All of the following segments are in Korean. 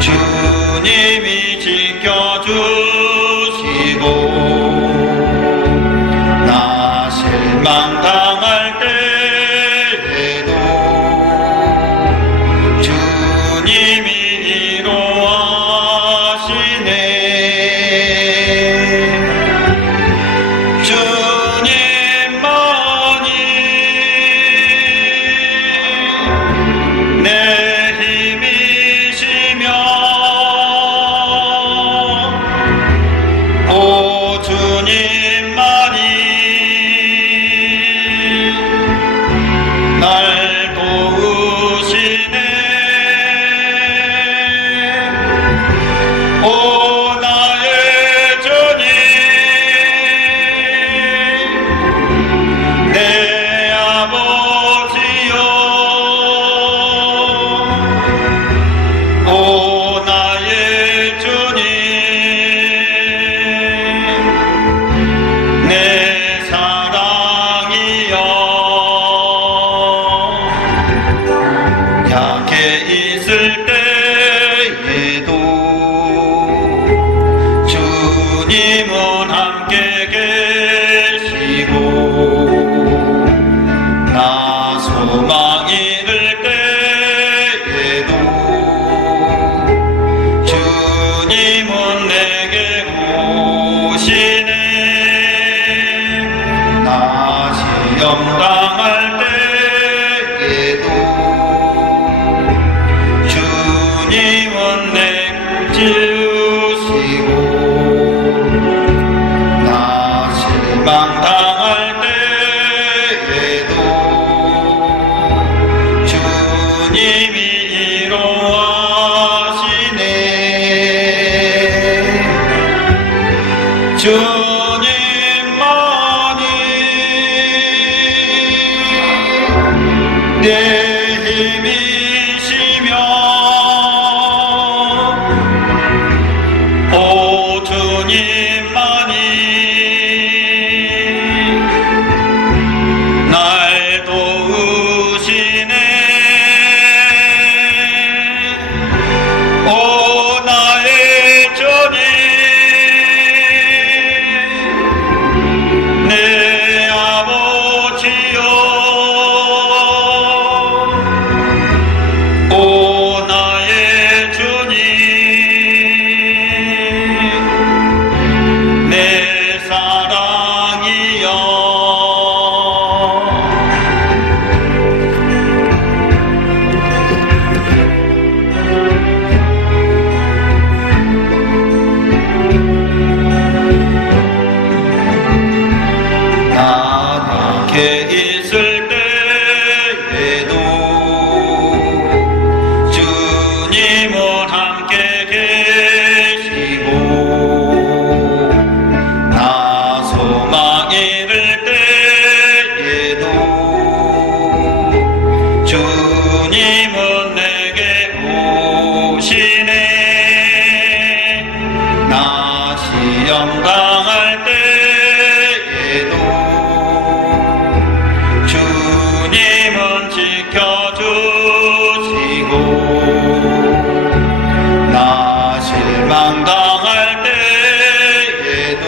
주님이 지켜주시고 나 실망당할 때에도 주님이 위로하시네. 주님만이 내 힘이시며 오 주님만이 날 도우시네. 오 나의 주님 내 아버지여 오 나의 주님 내 사랑이여 약해 있을 때에도 주님은 함께 계시고 나 소망이 잃을 때에도 주님은 내게 오시네. 나 시험 당할 때에도 주님은 내 지으시고 나 실망당할 때에도 주님이 위로하시네. 주님만이 내 힘이시며 오 주님만이 날 도우시네. 오 나의 주님 내 아버지여 오 나의 주님 내 사랑이여 나 약해 있을 때에도 주님은 함께 계시고 나 소망 잃을 때에도 주님은 내게 오시네. 나 시험 당할 때에도 주님은 지켜주시고 나 실망당할 때에도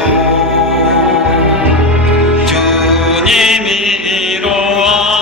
주님이 위로하시네.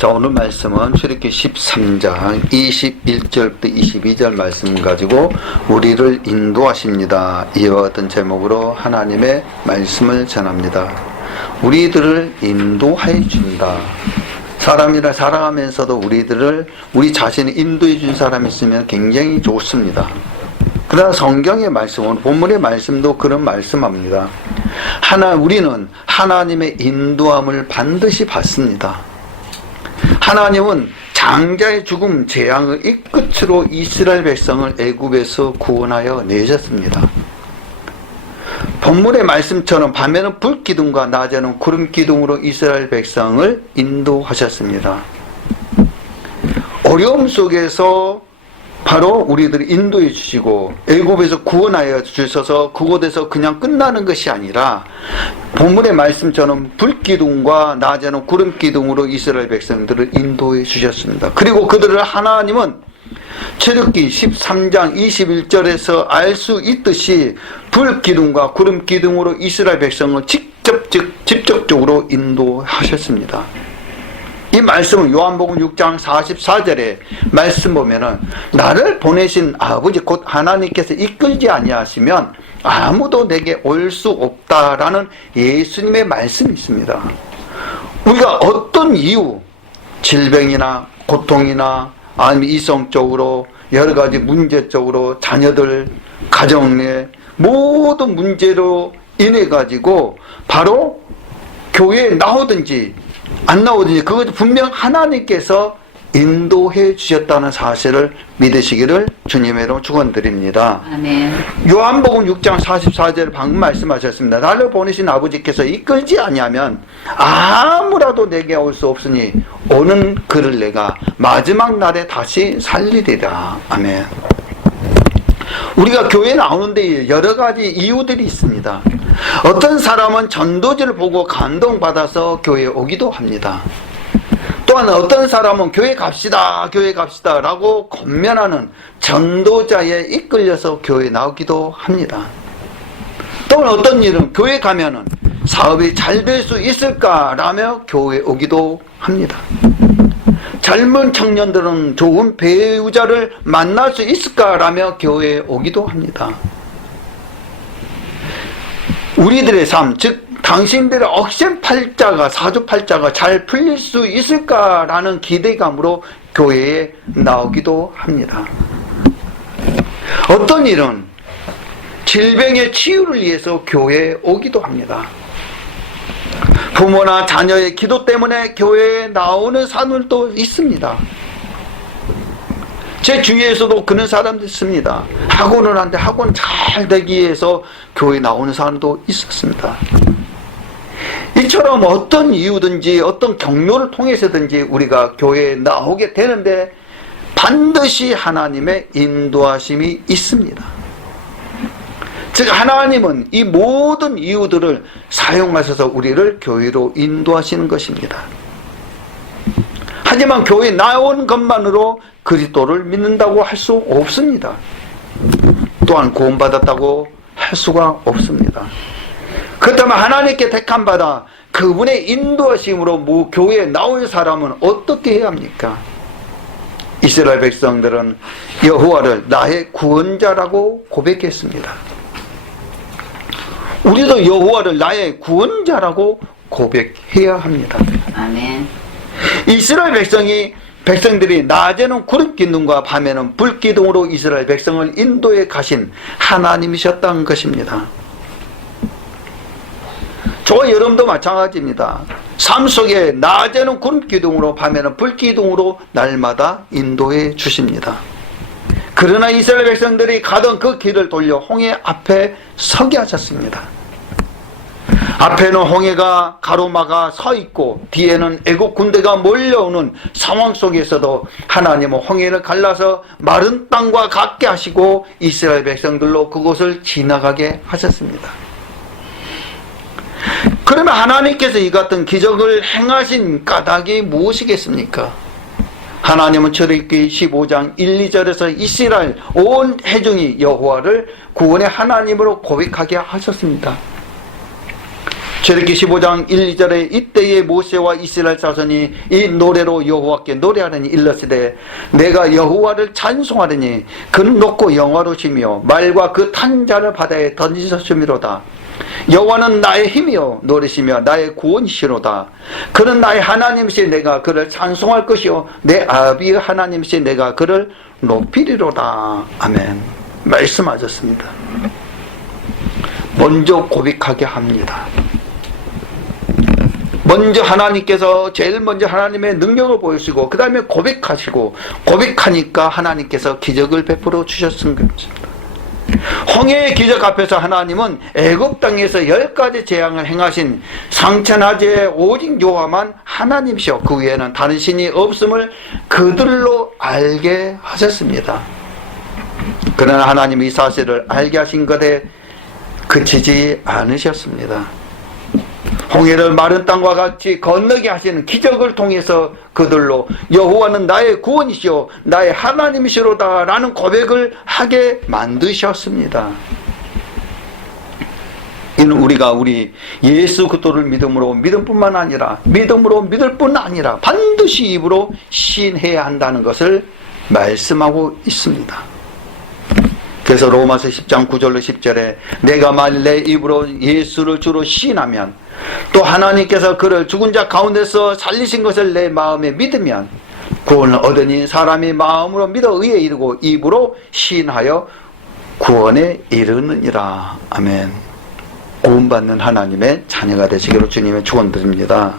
자, 오늘 말씀은 출애굽기 13장 21절부터 22절 말씀 가지고 우리를 인도하십니다. 이와 같은 제목으로 하나님의 말씀을 전합니다. 우리들을 인도해 준다. 사람이라 살아가면서도 우리 자신을 인도해 준 사람이 있으면 굉장히 좋습니다. 그러나 성경의 말씀은, 본문의 말씀도 그런 말씀합니다. 우리는 하나님의 인도함을 반드시 받습니다. 하나님은 장자의 죽음 재앙을 이 끝으로 이스라엘 백성을 애굽에서 구원하여 내셨습니다. 본문의 말씀처럼 밤에는 불기둥과 낮에는 구름기둥으로 이스라엘 백성을 인도하셨습니다. 어려움 속에서 바로 우리들을 인도해 주시고 애굽에서 구원하여 주셔서 그곳에서 그냥 끝나는 것이 아니라 본문의 말씀처럼 불기둥과 낮에는 구름기둥으로 이스라엘 백성들을 인도해 주셨습니다. 그리고 그들을 하나님은 출애굽기 13장 21절에서 알 수 있듯이 불기둥과 구름기둥으로 이스라엘 백성을 직접적으로 인도하셨습니다. 이 말씀은 요한복음 6장 44절에 말씀 보면은 나를 보내신 아버지 곧 하나님께서 이끌지 아니하시면 아무도 내게 올 수 없다라는 예수님의 말씀이 있습니다. 우리가 어떤 이유, 질병이나 고통이나 아니면 이성적으로 여러 가지 문제적으로 자녀들, 가정의 모든 문제로 인해 가지고 바로 교회에 나오든지 안 나오든지 그것도 분명 하나님께서 인도해 주셨다는 사실을 믿으시기를 주님의 이름으로 축원드립니다. 아멘. 요한복음 6장 44절 방금 말씀하셨습니다. 나를 보내신 아버지께서 이끌지 아니하면 아무라도 내게 올 수 없으니 오는 그를 내가 마지막 날에 다시 살리리라. 아멘. 우리가 교회에 나오는데 여러 가지 이유들이 있습니다. 어떤 사람은 전도지를 보고 감동받아서 교회에 오기도 합니다. 또한 어떤 사람은 교회 갑시다 라고 권면하는 전도자에 이끌려서 교회에 나오기도 합니다. 또한 어떤 일은 교회 가면은 사업이 잘 될 수 있을까라며 교회에 오기도 합니다. 젊은 청년들은 좋은 배우자를 만날 수 있을까라며 교회에 오기도 합니다. 우리들의 삶, 즉 당신들의 억센팔자가, 사주팔자가 잘 풀릴 수 있을까라는 기대감으로 교회에 나오기도 합니다. 어떤 일은 질병의 치유를 위해서 교회에 오기도 합니다. 부모나 자녀의 기도 때문에 교회에 나오는 사람들도 있습니다. 제 주위에서도 그런 사람도 있습니다. 학원을 하는데 학원 잘 되기 위해서 교회에 나오는 사람도 있었습니다. 이처럼 어떤 이유든지 어떤 경로를 통해서든지 우리가 교회에 나오게 되는데 반드시 하나님의 인도하심이 있습니다. 즉 하나님은 이 모든 이유들을 사용하셔서 우리를 교회로 인도하시는 것입니다. 하지만 교회에 나온 것만으로 그리스도를 믿는다고 할 수 없습니다. 또한 구원받았다고 할 수가 없습니다. 그렇다면 하나님께 택함 받아 그분의 인도하심으로 교회에 나올 사람은 어떻게 해야 합니까? 이스라엘 백성들은 여호와를 나의 구원자라고 고백했습니다. 우리도 여호와를 나의 구원자라고 고백해야 합니다. 아멘. 이스라엘 백성들이 낮에는 구름기둥과 밤에는 불기둥으로 이스라엘 백성을 인도해 가신 하나님이셨다는 것입니다. 저와 여러분도 마찬가지입니다. 삶 속에 낮에는 구름기둥으로 밤에는 불기둥으로 날마다 인도해 주십니다. 그러나 이스라엘 백성들이 가던 그 길을 돌려 홍해 앞에 서게 하셨습니다. 앞에는 홍해가 가로막아 서 있고 뒤에는 애국 군대가 몰려오는 상황 속에서도 하나님은 홍해를 갈라서 마른 땅과 같게 하시고 이스라엘 백성들로 그곳을 지나가게 하셨습니다. 그러면 하나님께서 이 같은 기적을 행하신 까닭이 무엇이겠습니까? 하나님은 출애굽기 15장 1, 2절에서 이스라엘 온 회중이 여호와를 구원의 하나님으로 고백하게 하셨습니다. 출애굽기 15장 1, 2절에 이때의 모세와 이스라엘 자손이 이 노래로 여호와께 노래하느니 일렀으되 내가 여호와를 찬송하리니 그는 높고 영화로우시며 말과 그 탄 자를 바다에 던지셨음이로다. 여호와는 나의 힘이요 노래시며 나의 구원이시로다. 그는 나의 하나님이시 내가 그를 찬송할 것이요 내 아비의 하나님이시 내가 그를 높이리로다. 아멘. 말씀하셨습니다. 먼저 고백하게 합니다. 먼저 하나님께서 제일 먼저 하나님의 능력을 보여주시고 그 다음에 고백하시고 고백하니까 하나님께서 기적을 베풀어 주셨은 것입니다. 홍해의 기적 앞에서 하나님은 애굽 땅에서 10가지 재앙을 행하신 상천하제 오직 여호와만 하나님이시오 그 위에는 다른 신이 없음을 그들로 알게 하셨습니다. 그러나 하나님이 이 사실을 알게 하신 것에 그치지 않으셨습니다. 홍해를 마른 땅과 같이 건너게 하시는 기적을 통해서 그들로 여호와는 나의 구원이시오 나의 하나님이시로다 라는 고백을 하게 만드셨습니다. 이는 우리가 우리 예수 그리스도를 믿음으로 믿음뿐만 아니라 믿음으로 믿을 뿐 아니라 반드시 입으로 시인해야 한다는 것을 말씀하고 있습니다. 그래서 로마서 10장 9절로 10절에 내가 만일 내 입으로 예수를 주로 시인하면 또 하나님께서 그를 죽은 자 가운데서 살리신 것을 내 마음에 믿으면 구원을 얻으니 사람이 마음으로 믿어 의에 이르고 입으로 시인하여 구원에 이르느니라. 아멘. 구원받는 하나님의 자녀가 되시기로 주님의 축원드립니다.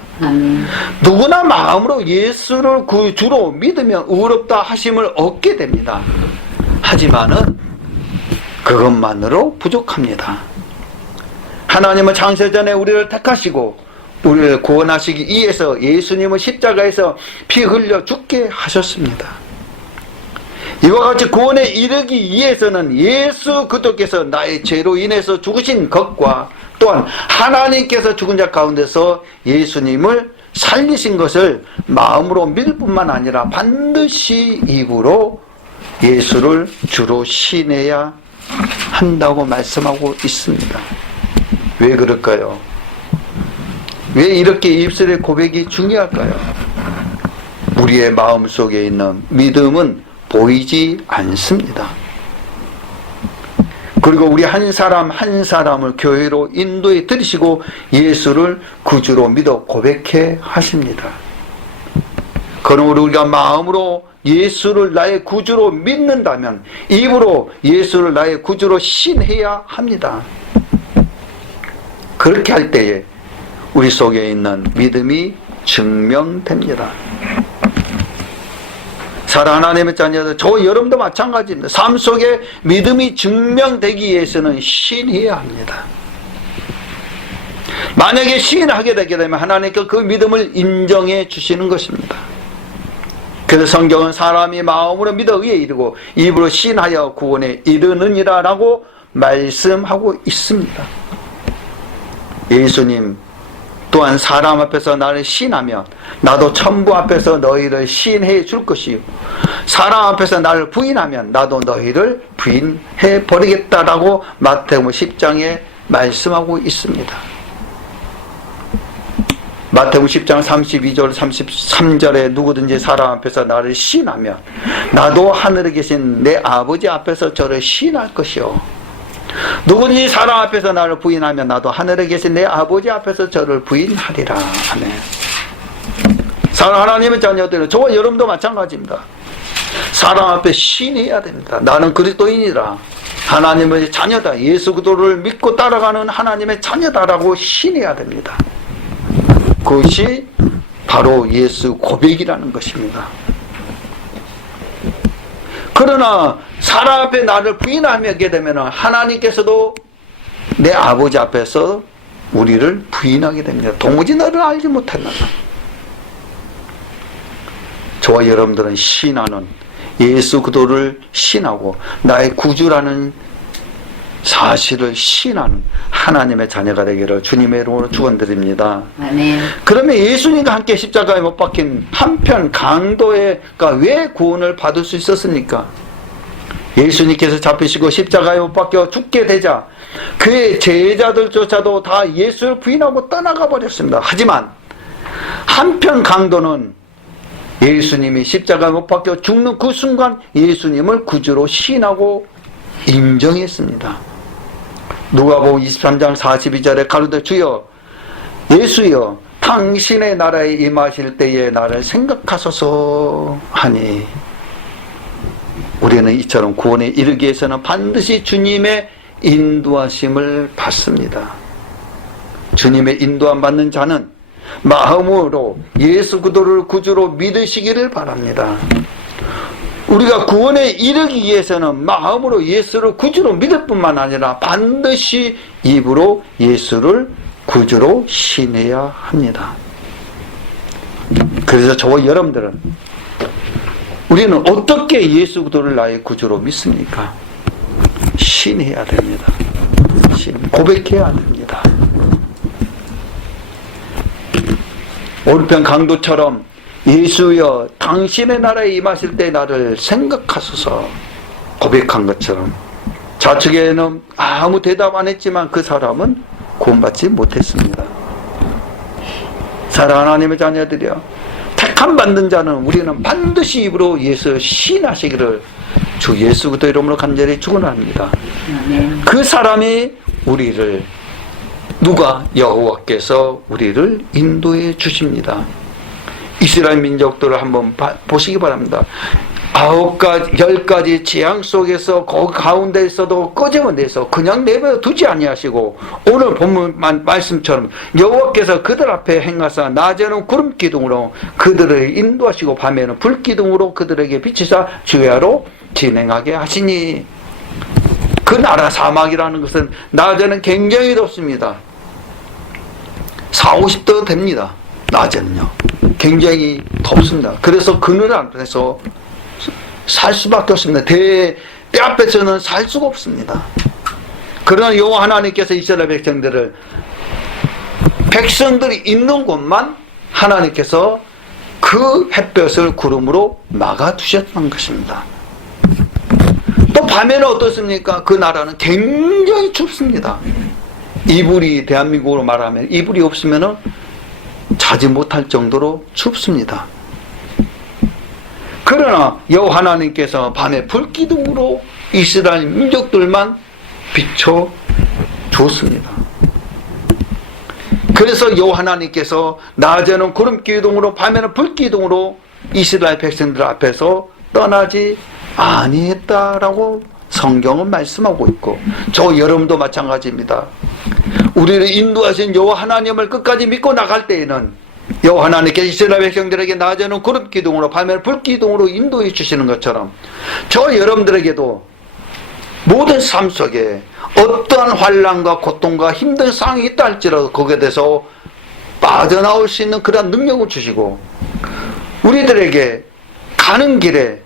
누구나 마음으로 예수를 그 주로 믿으면 의롭다 하심을 얻게 됩니다. 하지만은 그것만으로 부족합니다. 하나님은 창세전에 우리를 택하시고 우리를 구원하시기 위해서 예수님을 십자가에서 피 흘려 죽게 하셨습니다. 이와 같이 구원에 이르기 위해서는 예수 그리스도께서 나의 죄로 인해서 죽으신 것과 또한 하나님께서 죽은 자 가운데서 예수님을 살리신 것을 마음으로 믿을 뿐만 아니라 반드시 입으로 예수를 주로 시인해야 한다고 말씀하고 있습니다. 왜 그럴까요? 왜 이렇게 입술의 고백이 중요할까요? 우리의 마음속에 있는 믿음은 보이지 않습니다. 그리고 우리 한 사람 한 사람을 교회로 인도해 들이시고 예수를 구주로 믿어 고백해 하십니다. 그러므로 우리가 마음으로 예수를 나의 구주로 믿는다면 입으로 예수를 나의 구주로 신해야 합니다. 그렇게 할 때에 우리 속에 있는 믿음이 증명됩니다. 사랑하는 하나님의 자녀들, 저 여러분도 마찬가지입니다. 삶 속에 믿음이 증명되기 위해서는 신해야 합니다. 만약에 시인하게 되게 되면 하나님께서 그 믿음을 인정해 주시는 것입니다. 그래서 성경은 사람이 마음으로 믿어 의에 이르고 입으로 시인하여 구원에 이르느니라 라고 말씀하고 있습니다. 예수님 또한 사람 앞에서 나를 시인하면 나도 천부 앞에서 너희를 시인해 줄 것이요 사람 앞에서 나를 부인하면 나도 너희를 부인해 버리겠다라고 마태복음 10장에 말씀하고 있습니다. 마태복음 10장 32절 33절에 누구든지 사람 앞에서 나를 시인하면 나도 하늘에 계신 내 아버지 앞에서 저를 시인할 것이요 누구든지 사람 앞에서 나를 부인하면 나도 하늘에 계신 내 아버지 앞에서 저를 부인하리라. 아멘. 사랑하는 하나님의 자녀들은 저와 여러분도 마찬가지입니다. 사람 앞에 시인해야 됩니다. 나는 그리스도인이라 하나님의 자녀다 예수 그리스도를 믿고 따라가는 하나님의 자녀다라고 시인해야 됩니다. 그것이 바로 예수 고백이라는 것입니다. 그러나 사람 앞에 나를 부인하게 되면 하나님께서도 내 아버지 앞에서 우리를 부인하게 됩니다. 도무지 너를 알지 못했나. 저와 여러분들은 신하는 예수 그리스도를 신하고 나의 구주라는 사실을 신하는 하나님의 자녀가 되기를 주님의 이름으로 축원드립니다. 아멘. 그러면 예수님과 함께 십자가에 못 박힌 한편 강도가 왜 구원을 받을 수 있었습니까? 예수님께서 잡히시고 십자가에 못 박혀 죽게 되자 그의 제자들조차도 다 예수를 부인하고 떠나가 버렸습니다. 하지만 한편 강도는 예수님이 십자가에 못 박혀 죽는 그 순간 예수님을 구주로 시인하고 인정했습니다. 누가복음 23장 42절에 가로되 주여 예수여 당신의 나라에 임하실 때에 나를 생각하소서 하니, 우리는 이처럼 구원에 이르기 위해서는 반드시 주님의 인도하심을 받습니다. 주님의 인도함 받는 자는 마음으로 예수 그리스도를 구주로 믿으시기를 바랍니다. 우리가 구원에 이르기 위해서는 마음으로 예수를 구주로 믿을 뿐만 아니라 반드시 입으로 예수를 구주로 신해야 합니다. 그래서 저와 여러분들은 우리는 어떻게 예수 그리스도를 나의 구주로 믿습니까? 신해야 됩니다. 고백해야 됩니다. 오른편 강도처럼 예수여 당신의 나라에 임하실 때 나를 생각하소서 고백한 것처럼 좌측에는 아무 대답 안 했지만 그 사람은 구원받지 못했습니다. 사랑하는 하나님의 자녀들이여, 택함 받는 자는 우리는 반드시 입으로 예수 시인하시기를 주 예수 그리스도 이름으로 간절히 축원합니다. 그 사람이 우리를 누가 여호와께서 우리를 인도해 주십니다. 이스라엘 민족들을 한번 보시기 바랍니다. 9가지, 10가지 재앙 속에서 그 가운데 있어도 끄집어내서 그냥 내버려 두지 아니하시고 오늘 본문 말씀처럼 여호와께서 그들 앞에 행하사 낮에는 구름 기둥으로 그들을 인도하시고 밤에는 불 기둥으로 그들에게 비치사 주야로 진행하게 하시니, 그 나라 사막이라는 것은 낮에는 굉장히 덥습니다. 40~50도 됩니다. 낮에는요 굉장히 덥습니다. 그래서 그늘 안에서 살 수밖에 없습니다. 때 앞에서는 살 수가 없습니다. 그러나 여호와 하나님께서 이스라엘 백성들이 있는 곳만 하나님께서 그 햇볕을 구름으로 막아두셨던 것입니다. 또 밤에는 어떻습니까? 그 나라는 굉장히 춥습니다. 이불이, 대한민국으로 말하면 이불이 없으면 자지 못할 정도로 춥습니다. 그러나 여호와 하나님께서 밤에 불기둥으로 이스라엘 민족들만 비춰 줬습니다. 그래서 여호와 하나님께서 낮에는 구름 기둥으로 밤에는 불 기둥으로 이스라엘 백성들 앞에서 떠나지 아니했다라고 성경은 말씀하고 있고, 저 여러분도 마찬가지입니다. 우리를 인도하신 여호와 하나님을 끝까지 믿고 나갈 때에는 여호와 하나님께서 이스라엘 백성들에게 낮에는 구름 기둥으로 밤에는 불 기둥으로 인도해 주시는 것처럼 저 여러분들에게도 모든 삶 속에 어떠한 환난과 고통과 힘든 상황이 있다 할지라도 거기에 대해서 빠져나올 수 있는 그런 능력을 주시고, 우리들에게 가는 길에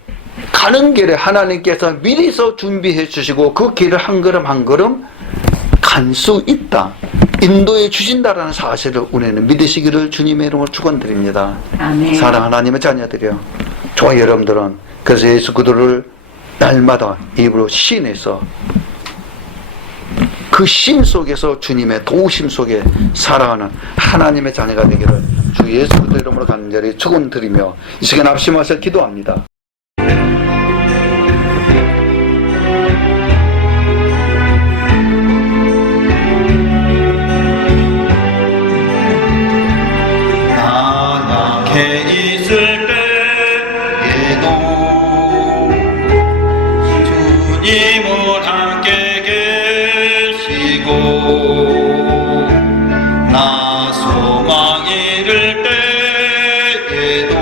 하나님께서 미리서 준비해 주시고 그 길을 한 걸음 한 걸음 간 수 있다, 인도해 주신다라는 사실을 우리는 믿으시기를 주님의 이름으로 축원드립니다. 아멘. 사랑하는 하나님의 자녀들이여, 저와 여러분들은 그래서 예수 그리스도를 날마다 입으로 시인해서 그 신 속에서 주님의 도우심 속에 살아가는 하나님의 자녀가 되기를 주 예수 그리스도 이름으로 간절히 축원드리며 이 시간 합심해서 기도합니다. 있을 때에도 주님은 함께 계시고, 나 소망 잃을 때에도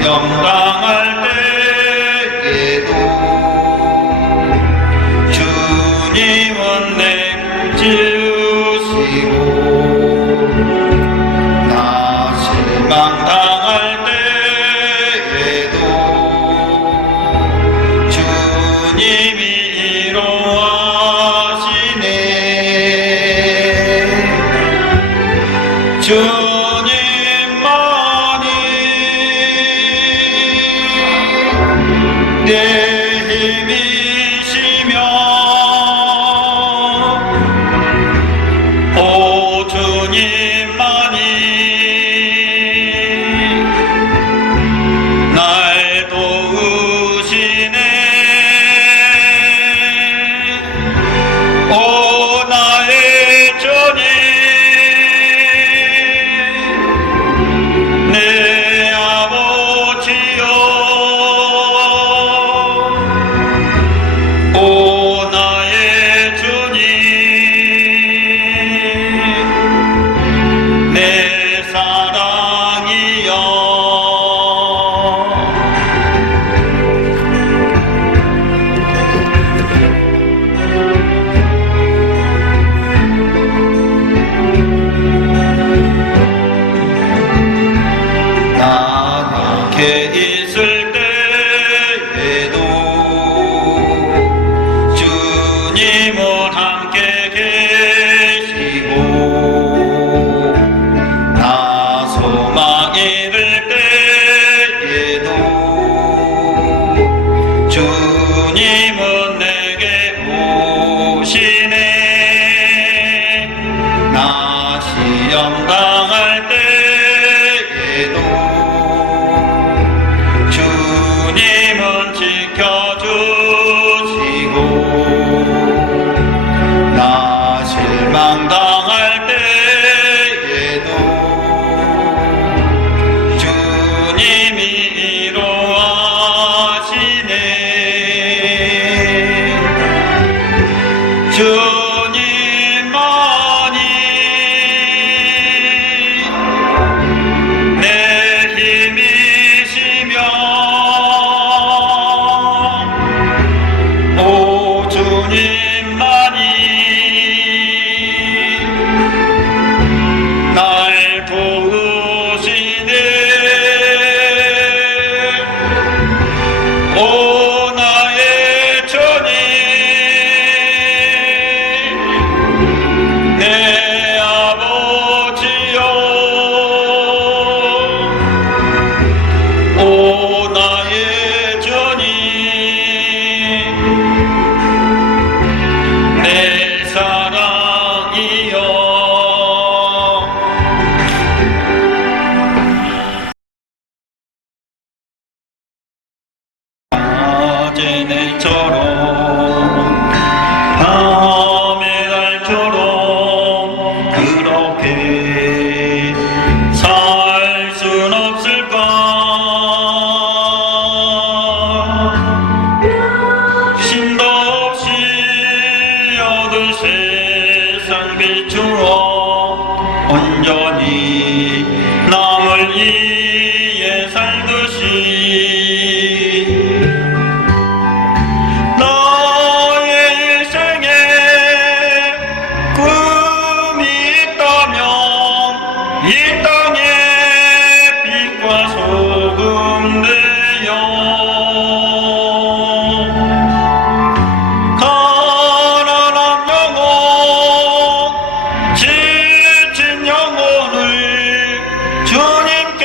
시험 당할 때에도 주님은 내 지으시고 나 실망 당할 때에도 주님이 이로하시네. 주님만이 내 힘이시며 오 주님만이 날 도우시네. 오 나의 주님 내 아버지여 오 나의 주님 내 사랑이여 나 약해 있을 때에도 주님은 함께 계시고 나 소망 잃을 때에도 주님은 내게 오시네. 나 시험 당할 때에도 주님은 지켜주시고 나 실망 당할 때에도 주님이 이로하시네. 주님만이 내 힘이시며 오 주님만이 날 도우시네. 오 나의 주님 내 아버지여 오 나의 주님 내 사랑이여 어제내처럼 밤의 달처럼 그렇게 살 순 없을까. 신도 없이 얻은 세상 비추어 온전히 남을 위해 살듯이 나의 인생에 꿈이 있다면 이 땅에 빛과 소금 되어 가난한 영혼 지친 영혼을 주님께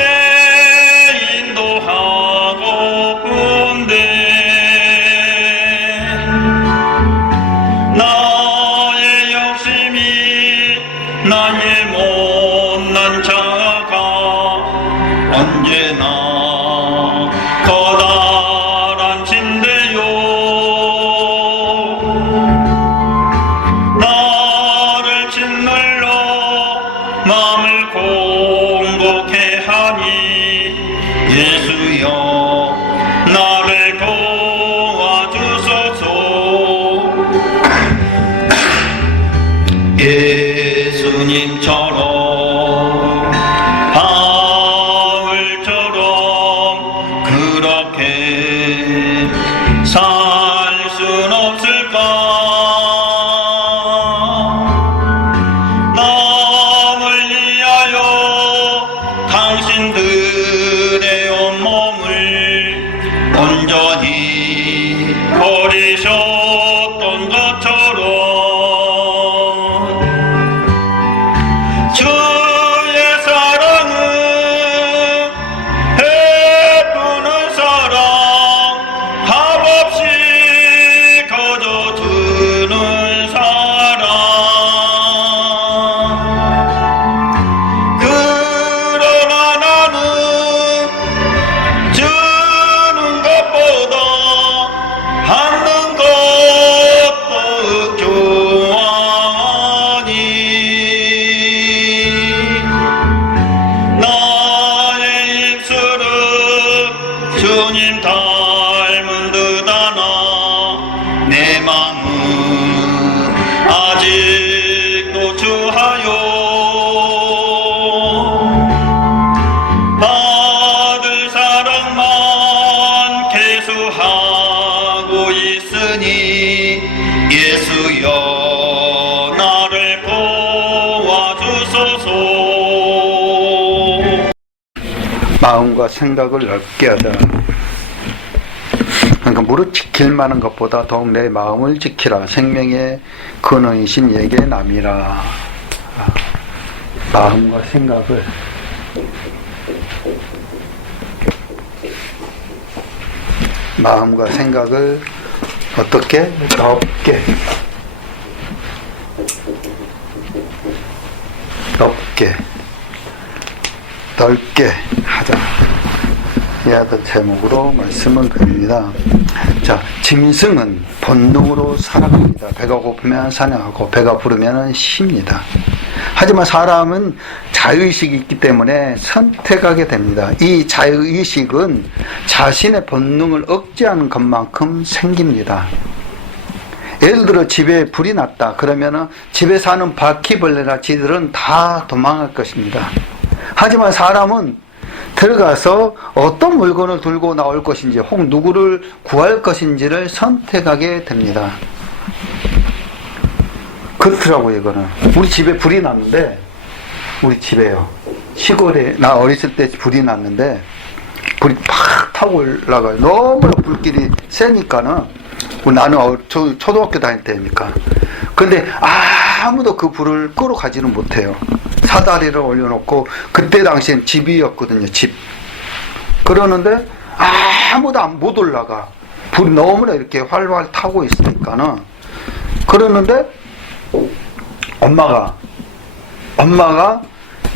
인도하고픈데 나의 욕심이 나의 못난 자가 언제나 커다란 진대요. 나를 짓눌러 마음을 공복해 하니 예수여 나를 도와주소서. 예수님처럼 바울처럼 주님 닮은 듯 하나 내 마음은 아직도 주하여 받을 사랑만 계수하고 있으니 예수여 나를 도와주소서. 마음과 생각을 넓게 하자. 그러니까 무릇 지킬 만한 것보다 더욱 내 마음을 지키라. 생명의 근원이신 예게 남이라. 마음과 생각을 어떻게? 넓게 하자. 이와 같은 제목으로 말씀을 드립니다. 자, 짐승은 본능으로 살아갑니다. 배가 고프면 사냥하고 배가 부르면 쉽니다. 하지만 사람은 자유의식이 있기 때문에 선택하게 됩니다. 이 자유의식은 자신의 본능을 억제하는 것만큼 생깁니다. 예를 들어 집에 불이 났다 그러면 집에 사는 바퀴벌레나 쥐들은 다 도망갈 것입니다. 하지만 사람은 들어가서 어떤 물건을 들고 나올 것인지 혹 누구를 구할 것인지를 선택하게 됩니다. 그렇더라고요. 이거는 우리 집에 불이 났는데, 우리 집에요, 시골에 나 어렸을 때 불이 났는데 불이 팍 타고 올라가요. 너무나 불길이 세니까는, 나는 초등학교 다닐 때니까. 근데 아무도 그 불을 끄러 가지는 못해요. 사다리를 올려놓고, 그때 당시엔 집이었거든요. 집. 그러는데 아무도 못 올라가. 불이 너무나 이렇게 활활 타고 있으니까는. 그러는데 엄마가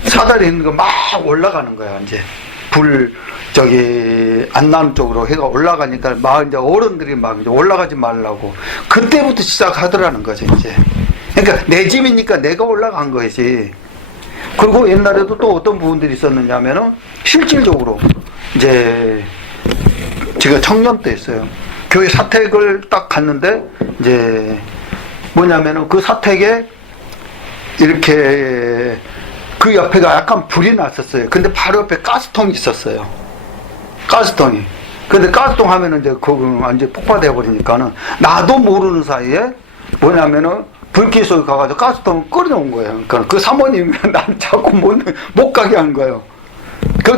사다리 있는 거 막 올라가는 거야. 이제 불 안 나는 쪽으로 해가 올라가니까 막 이제 어른들이 막 이제 올라가지 말라고. 그때부터 시작하더라는 거죠. 이제. 그러니까 내 집이니까 내가 올라간 거지. 그리고 옛날에도 또 어떤 부분들이 있었느냐면은, 실질적으로 이제 제가 청년 때 있어요. 교회 사택을 딱 갔는데, 이제 뭐냐면은 그 사택에 이렇게 그 옆에가 약간 불이 났었어요. 근데 바로 옆에 가스통이 있었어요. 가스통이. 근데 가스통 하면은 이제 그거 완전 폭파되어 버리니까는, 나도 모르는 사이에 뭐냐면은 불길 속에 가가지고 가스통을 끓여놓은 거예요. 그러니까 그 사모님이 난 자꾸 못 가게 한 거예요.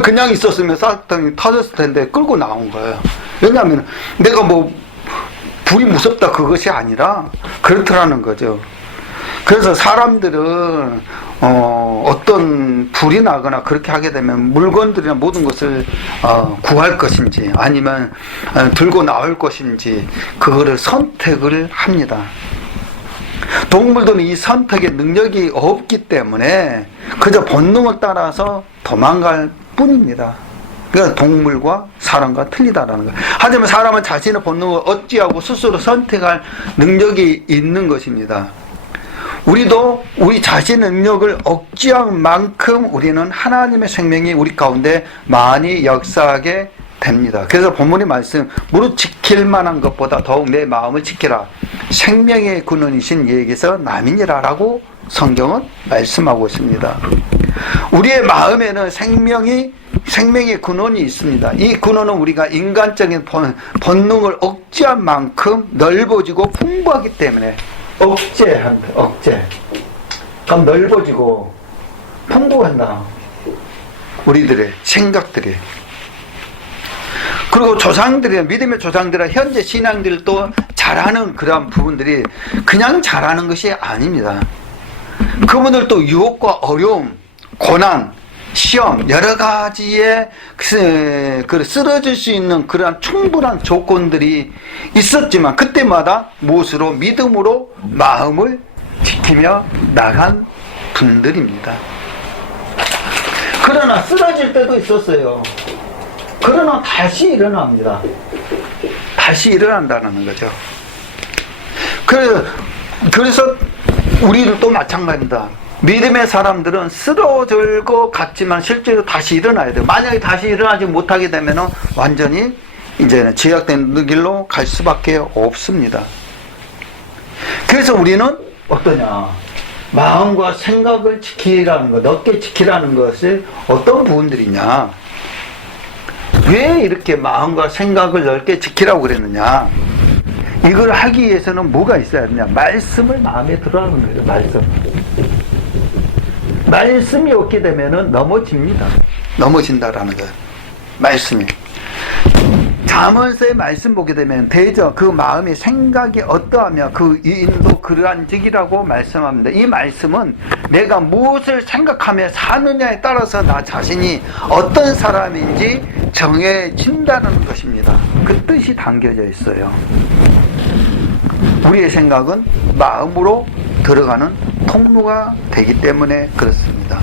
그냥 있었으면 가스통이 터졌을 텐데 끌고 나온 거예요. 왜냐하면 내가 뭐 불이 무섭다 그것이 아니라 그렇더라는 거죠. 그래서 사람들은 어떤 불이 나거나 그렇게 하게 되면 물건들이나 모든 것을 구할 것인지 아니면 들고 나올 것인지 그거를 선택을 합니다. 동물들은 이 선택의 능력이 없기 때문에 그저 본능을 따라서 도망갈 뿐입니다. 그러니까 동물과 사람과 틀리다라는 거예요. 하지만 사람은 자신의 본능을 억제하고 스스로 선택할 능력이 있는 것입니다. 우리도 우리 자신의 능력을 억제한 만큼 우리는 하나님의 생명이 우리 가운데 많이 역사하게 됩니다. 그래서 본문의 말씀, 무릇 지킬 만한 것보다 더욱 내 마음을 지키라. 생명의 근원이신 예에게서 남이니라 라고 성경은 말씀하고 있습니다. 우리의 마음에는 생명의 근원이 있습니다. 이 근원은 우리가 인간적인 본능을 억제한 만큼 넓어지고 풍부하기 때문에 억제한다. 그럼 넓어지고 풍부한다. 우리들의 생각들이. 그리고 믿음의 조상들은 현재 신앙들도 잘하는 그러한 부분들이 그냥 잘하는 것이 아닙니다. 그분들도 유혹과 어려움, 고난, 시험, 여러 가지의 쓰러질 수 있는 그러한 충분한 조건들이 있었지만, 그때마다 무엇으로? 믿음으로 마음을 지키며 나간 분들입니다. 그러나 쓰러질 때도 있었어요. 그러나 다시 일어납니다. 다시 일어난다는 거죠. 그래서 우리는 또 마찬가지입니다. 믿음의 사람들은 쓰러질 것 같지만 실제로 다시 일어나야 돼요. 만약에 다시 일어나지 못하게 되면 완전히 이제는 제약된 길로 갈 수밖에 없습니다. 그래서 우리는 어떠냐? 마음과 생각을 지키라는 것, 넓게 지키라는 것이 어떤 부분들이냐? 왜 이렇게 마음과 생각을 넓게 지키라고 그랬느냐? 이걸 하기 위해서는 뭐가 있어야 되냐? 말씀을 마음에 들어가는 거예요. 말씀이 없게 되면은 넘어집니다. 넘어진다라는 거예요. 말씀이. 잠언서의 말씀 보게 되면 되죠. 그 마음의 생각이 어떠하며 그 인도 그러한직이라고 말씀합니다. 이 말씀은 내가 무엇을 생각하며 사느냐에 따라서 나 자신이 어떤 사람인지 정해진다는 것입니다. 그 뜻이 담겨져 있어요. 우리의 생각은 마음으로 들어가는 통로가 되기 때문에 그렇습니다.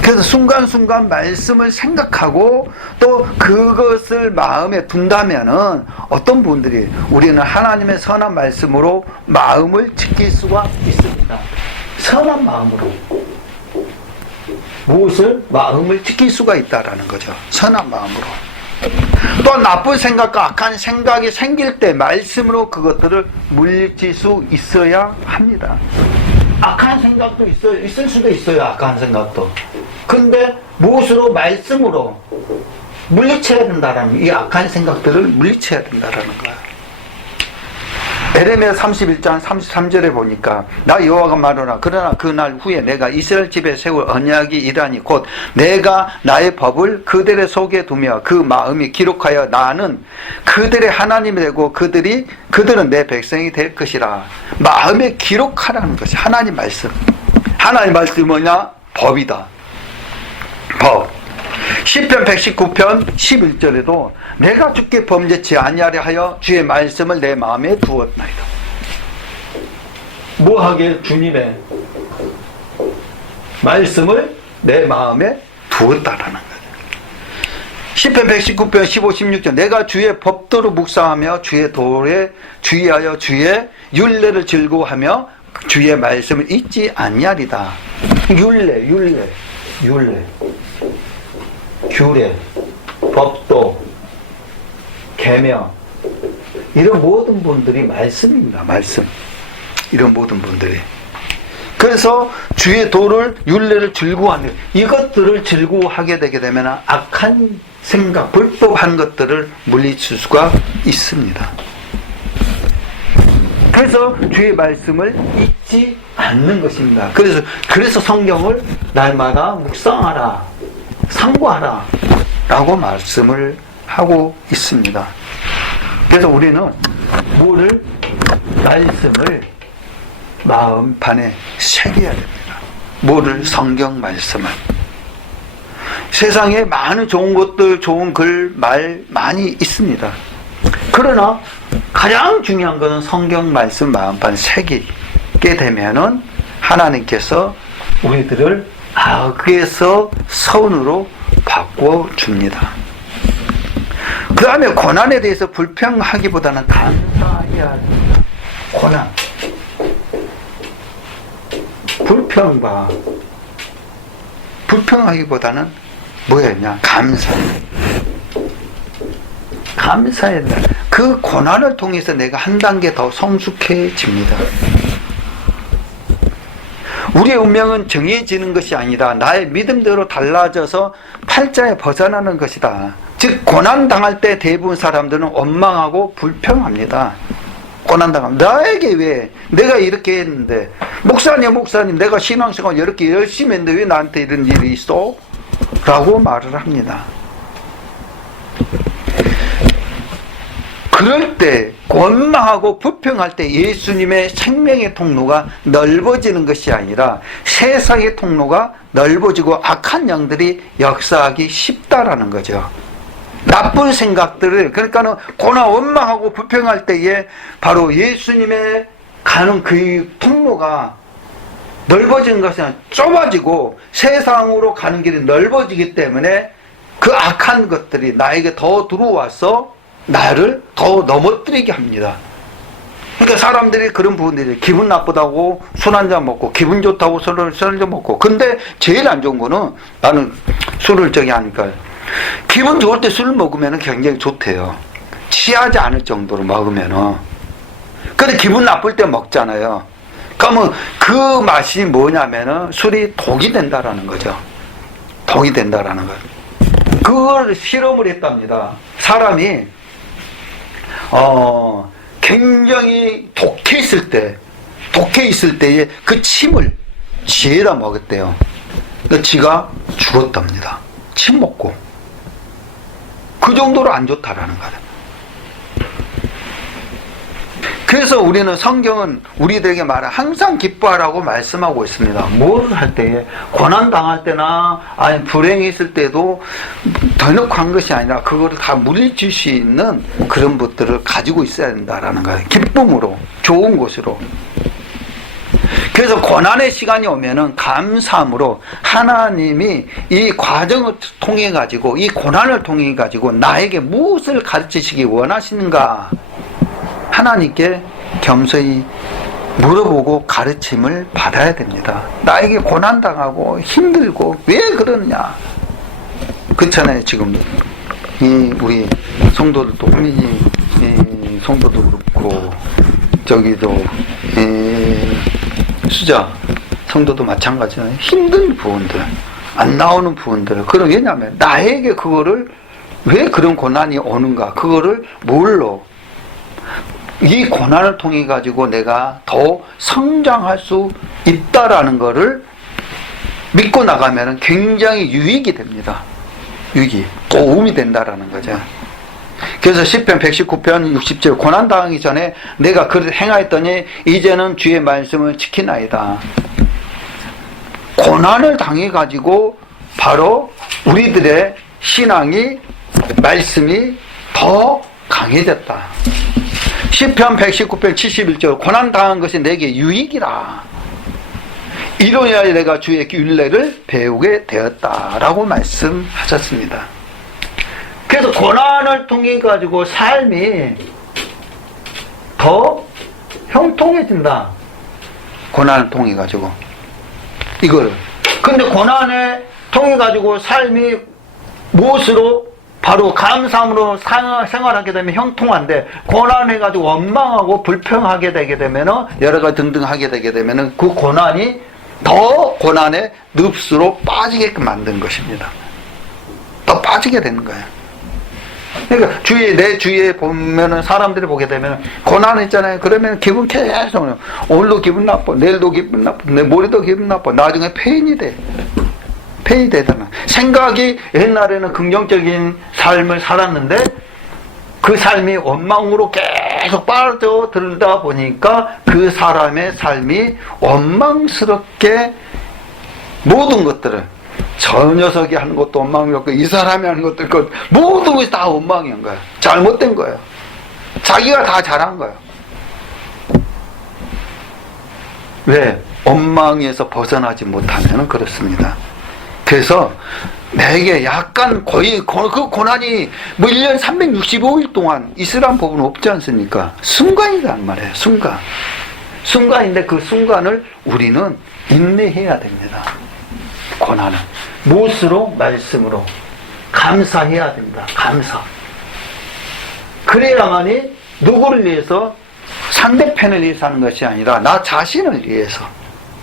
그래서 순간순간 말씀을 생각하고 또 그것을 마음에 둔다면은 어떤 분들이 우리는 하나님의 선한 말씀으로 마음을 지킬 수가 있습니다. 선한 마음으로 무엇을? 마음을 지킬 수가 있다라는 거죠. 선한 마음으로. 또 나쁜 생각과 악한 생각이 생길 때 말씀으로 그것들을 물리칠 수 있어야 합니다. 악한 생각도 있을 수도 있어요. 악한 생각도. 근데 무엇으로? 말씀으로 물리쳐야 된다라는, 이 악한 생각들을 물리쳐야 된다라는 거예요. 에레미야 31장 33절에 보니까 나 여호와가 말하노라. 그러나 그날 후에 내가 이스라엘 집에 세울 언약이 이라니 곧 내가 나의 법을 그들의 속에 두며 그 마음이 기록하여 나는 그들의 하나님이 되고 그들은 내 백성이 될 것이라. 마음에 기록하라는 것이 하나님 말씀. 하나님 말씀이 뭐냐? 법이다. 법. 시편 119편 11절에도 내가 주께 범죄치 아니하려 하여 주의 말씀을 내 마음에 두었나이다. 뭐하게? 주님의 말씀을 내 마음에 두었다라는 거예요. 시편 119편 15, 16절 내가 주의 법도로 묵상하며 주의 도에 주의하여 주의 율례를 즐거워하며 주의 말씀을 잊지 아니하리다. 율례, 규례, 법도, 계명, 이런 모든 분들이 말씀입니다. 말씀. 이런 모든 분들이. 그래서 주의 도를, 율례를 즐거워하는, 이것들을 즐거워하게 되게 되면 악한 생각, 불법한 것들을 물리칠 수가 있습니다. 그래서 주의 말씀을 잊지 않는 것입니다. 그래서 성경을 날마다 묵상하라, 상고하라 라고 말씀을 하고 있습니다. 그래서 우리는 말씀을 마음판에 새겨야 됩니다. 성경 말씀을. 세상에 많은 좋은 것들, 좋은 글, 말 많이 있습니다. 그러나 가장 중요한 것은 성경 말씀 마음판 새기게 되면은 하나님께서 우리들을 악에서 선으로 바꿔줍니다. 그 다음에 고난에 대해서 불평하기보다는 감사해야 합니다. 고난. 불평하기보다는 뭐였냐? 감사해야 된다. 그 고난을 통해서 내가 한 단계 더 성숙해집니다. 우리의 운명은 정해지는 것이 아니라 나의 믿음대로 달라져서 팔자에 벗어나는 것이다. 즉 고난당할 때 대부분 사람들은 원망하고 불평합니다. 고난당하면 나에게 왜 내가 이렇게 했는데 목사님 내가 신앙생활 이렇게 열심히 했는데 왜 나한테 이런 일이 있어? 라고 말을 합니다. 그럴 때 원망하고 불평할 때 예수님의 생명의 통로가 넓어지는 것이 아니라 세상의 통로가 넓어지고 악한 영들이 역사하기 쉽다라는 거죠. 나쁜 생각들을, 그러니까는 고난 원망하고 불평할 때에 바로 예수님의 가는 그 통로가 넓어지는 것은 좁아지고 세상으로 가는 길이 넓어지기 때문에 그 악한 것들이 나에게 더 들어와서 나를 더 넘어뜨리게 합니다. 그러니까 사람들이 그런 부분들이 기분 나쁘다고 술 한잔 먹고 기분 좋다고 술 한잔 먹고 근데 제일 안 좋은 거는 나는 술을 저기 하니까 기분 좋을 때 술 먹으면 굉장히 좋대요. 취하지 않을 정도로 먹으면은. 근데 기분 나쁠 때 먹잖아요. 그러면 그 맛이 뭐냐면은 술이 독이 된다라는 거죠. 독이 된다라는 거예요. 그걸 실험을 했답니다. 사람이 굉장히 독해 있을 때에 그 침을 지에다 먹었대요. 그러니까 지가 죽었답니다. 침 먹고. 그 정도로 안 좋다라는 거예요. 그래서 우리는 성경은 우리들에게 말해 항상 기뻐하라고 말씀하고 있습니다. 뭘 할 때에 고난 당할 때나 아니 불행이 있을 때도 대놓고 한 것이 아니라 그거를 다 물리칠 수 있는 그런 것들을 가지고 있어야 된다라는 거예요. 기쁨으로 좋은 것으로. 그래서 고난의 시간이 오면은 감사함으로 하나님이 이 과정을 통해 가지고 이 고난을 통해 가지고 나에게 무엇을 가르치시기 원하시는가 하나님께 겸손히 물어보고 가르침을 받아야 됩니다. 나에게 고난당하고 힘들고 왜 그러느냐. 그렇잖아요. 지금 우리 성도들도 호민이 성도도 그렇고 저기도 수자 성도도 마찬가지잖아요. 힘든 부분들 안 나오는 부분들 그럼 왜냐하면 나에게 그거를 왜 그런 고난이 오는가 그거를 뭘로 이 고난을 통해 가지고 내가 더 성장할 수 있다라는 거를 믿고 나가면 굉장히 유익이 됩니다. 유익이 도움이 된다라는 거죠. 그래서 시편 119편 60절 고난 당하기 전에 내가 그를 행하였더니 이제는 주의 말씀을 지키나이다. 고난을 당해 가지고 바로 우리들의 신앙이 말씀이 더 강해졌다. 시편 119편 71절 고난 당한 것이 내게 유익이라. 이로 인하여 내가 주의 율례를 배우게 되었다라고 말씀하셨습니다. 그래서 고난을 통해 가지고 삶이 더 형통해진다. 고난을 통해 가지고 이거를. 근데 고난을 통해 가지고 삶이 무엇으로 바로 감사함으로 생활하게 되면 형통한데 고난해가지고 원망하고 불평하게 되게 되면은 여러 가지 등등 하게 되게 되면은 그 고난이 더 고난의 늪으로 빠지게끔 만든 것입니다. 더 빠지게 되는 거예요. 그러니까 내 주위에 보면은 사람들이 보게 되면 고난 있잖아요. 그러면 기분 계속 오늘도 기분 나빠, 내일도 기분 나빠, 내 모레도 기분 나빠. 나중에 페인이 돼. 페인이 되잖아. 생각이 옛날에는 긍정적인 삶을 살았는데 그 삶이 원망으로 계속 빠져들다 보니까 그 사람의 삶이 원망스럽게 모든 것들을 저 녀석이 하는 것도 원망이었고 이 사람이 하는 것도 있고 모든 것이 다 원망인 거야. 잘못된 거예요. 자기가 다 잘한 거예요. 왜? 원망에서 벗어나지 못하면 그렇습니다. 그래서 내게 약간 거의 그 고난이 뭐 1년 365일 동안 있으란 법은 없지 않습니까? 순간이란 말이에요. 순간인데 그 순간을 우리는 인내해야 됩니다. 고난은 무엇으로? 말씀으로 감사해야 됩니다. 감사. 그래야만이 누구를 위해서 상대편을 위해서 하는 것이 아니라 나 자신을 위해서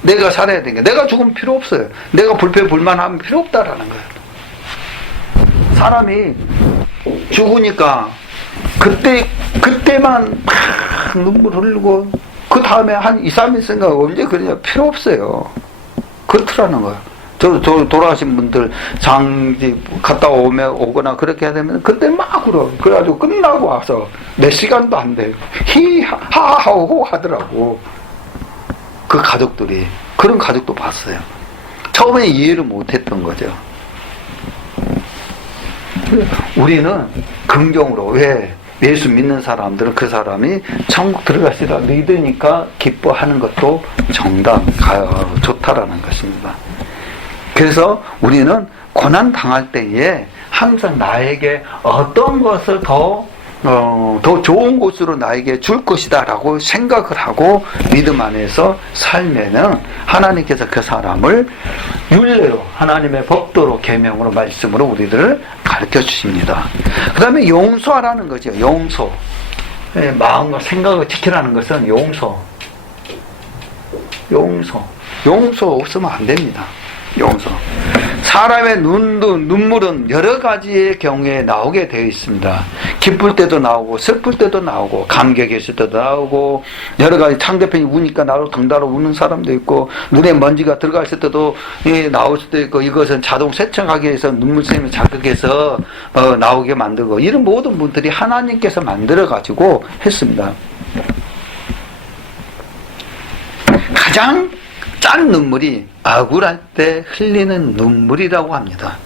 내가 살아야 되는 게 내가 죽으면 필요 없어요. 내가 불평불만하면 필요 없다라는 거예요. 사람이 죽으니까 그때만 막 눈물 흘리고 그 다음에 한 2, 3일 생각 언제 그러냐 필요 없어요. 그렇더라는 거예요. 저 돌아가신 분들 장지 갔다 오거나 그렇게 해야 되면 그때 막 울어. 그래가지고 끝나고 와서 몇 시간도 안 돼요. 히하하호 하더라고. 그 가족들이. 그런 가족도 봤어요. 처음에 이해를 못했던 거죠. 우리는 긍정으로 왜? 예수 믿는 사람들은 그 사람이 천국 들어가시다 믿으니까 기뻐하는 것도 정답, 좋다라는 것입니다. 그래서 우리는 고난 당할 때에 항상 나에게 어떤 것을 더 더 좋은 곳으로 나에게 줄 것이다 라고 생각을 하고 믿음 안에서 살면은 하나님께서 그 사람을 율례로 하나님의 법도로 계명으로 말씀으로 우리들을 가르쳐 주십니다. 그 다음에 용서하라는 거죠. 용서. 마음과 생각을 지키라는 것은 용서 없으면 안 됩니다. 용서. 사람의 눈물은 여러 가지의 경우에 나오게 되어 있습니다. 기쁠 때도 나오고 슬플 때도 나오고 감격이 있을 때도 나오고 여러 가지 상대편이 우니까 나로 덩달아 우는 사람도 있고 눈에 먼지가 들어가 있을 때도 나올 수도 있고 이것은 자동 세척하기 위해서 눈물샘이 자극해서 나오게 만들고 이런 모든 분들이 하나님께서 만들어 가지고 했습니다. 가장 짠 눈물이 억울할 때 흘리는 눈물이라고 합니다.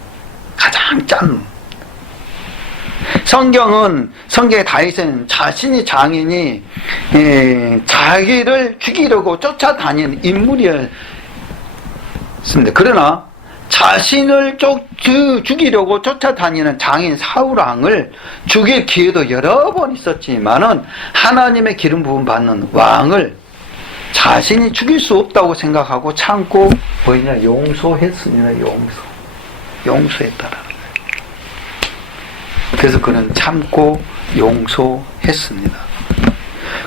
가장 짠. 성경에 다윗은 자신이 장인이 자기를 죽이려고 쫓아다니는 인물이었습니다. 그러나 자신을 죽이려고 쫓아다니는 장인 사울왕을 죽일 기회도 여러 번 있었지만은 하나님의 기름 부음 받는 왕을 자신이 죽일 수 없다고 생각하고 참고 뭐냐 용서했습니다. 용서했다라는 거예요. 그래서 그는 참고 용서했습니다.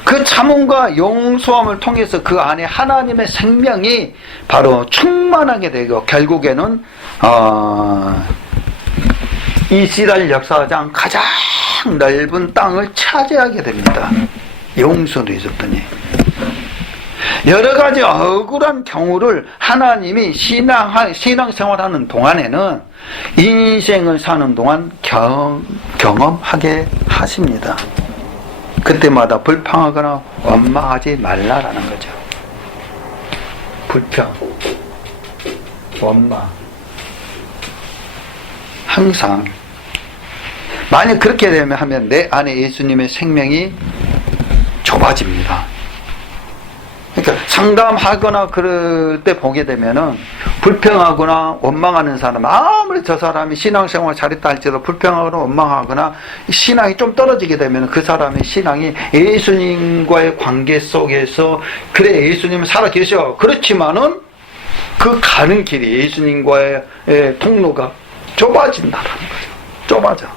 그 참음과 용서함을 통해서 그 안에 하나님의 생명이 바로 충만하게 되고 결국에는 이스라엘 역사상 가장 넓은 땅을 차지하게 됩니다. 용서를 해줬더니 여러 가지 억울한 경우를 하나님이 신앙생활하는 동안에는 인생을 사는 동안 경험하게 하십니다. 그때마다 불평하거나 원망하지 말라라는 거죠. 불평, 원망. 항상 만약 그렇게 하면 내 안에 예수님의 생명이 좁아집니다. 그러니까 상담하거나 그럴 때 보게 되면은 불평하거나 원망하는 사람, 아무리 저 사람이 신앙생활 잘했다 할지라도 불평하거나 원망하거나 신앙이 좀 떨어지게 되면 그 사람의 신앙이 예수님과의 관계 속에서 그래 예수님은 살아계셔 그렇지만은 그 가는 길이 예수님과의 통로가 좁아진다라는 거죠. 좁아져.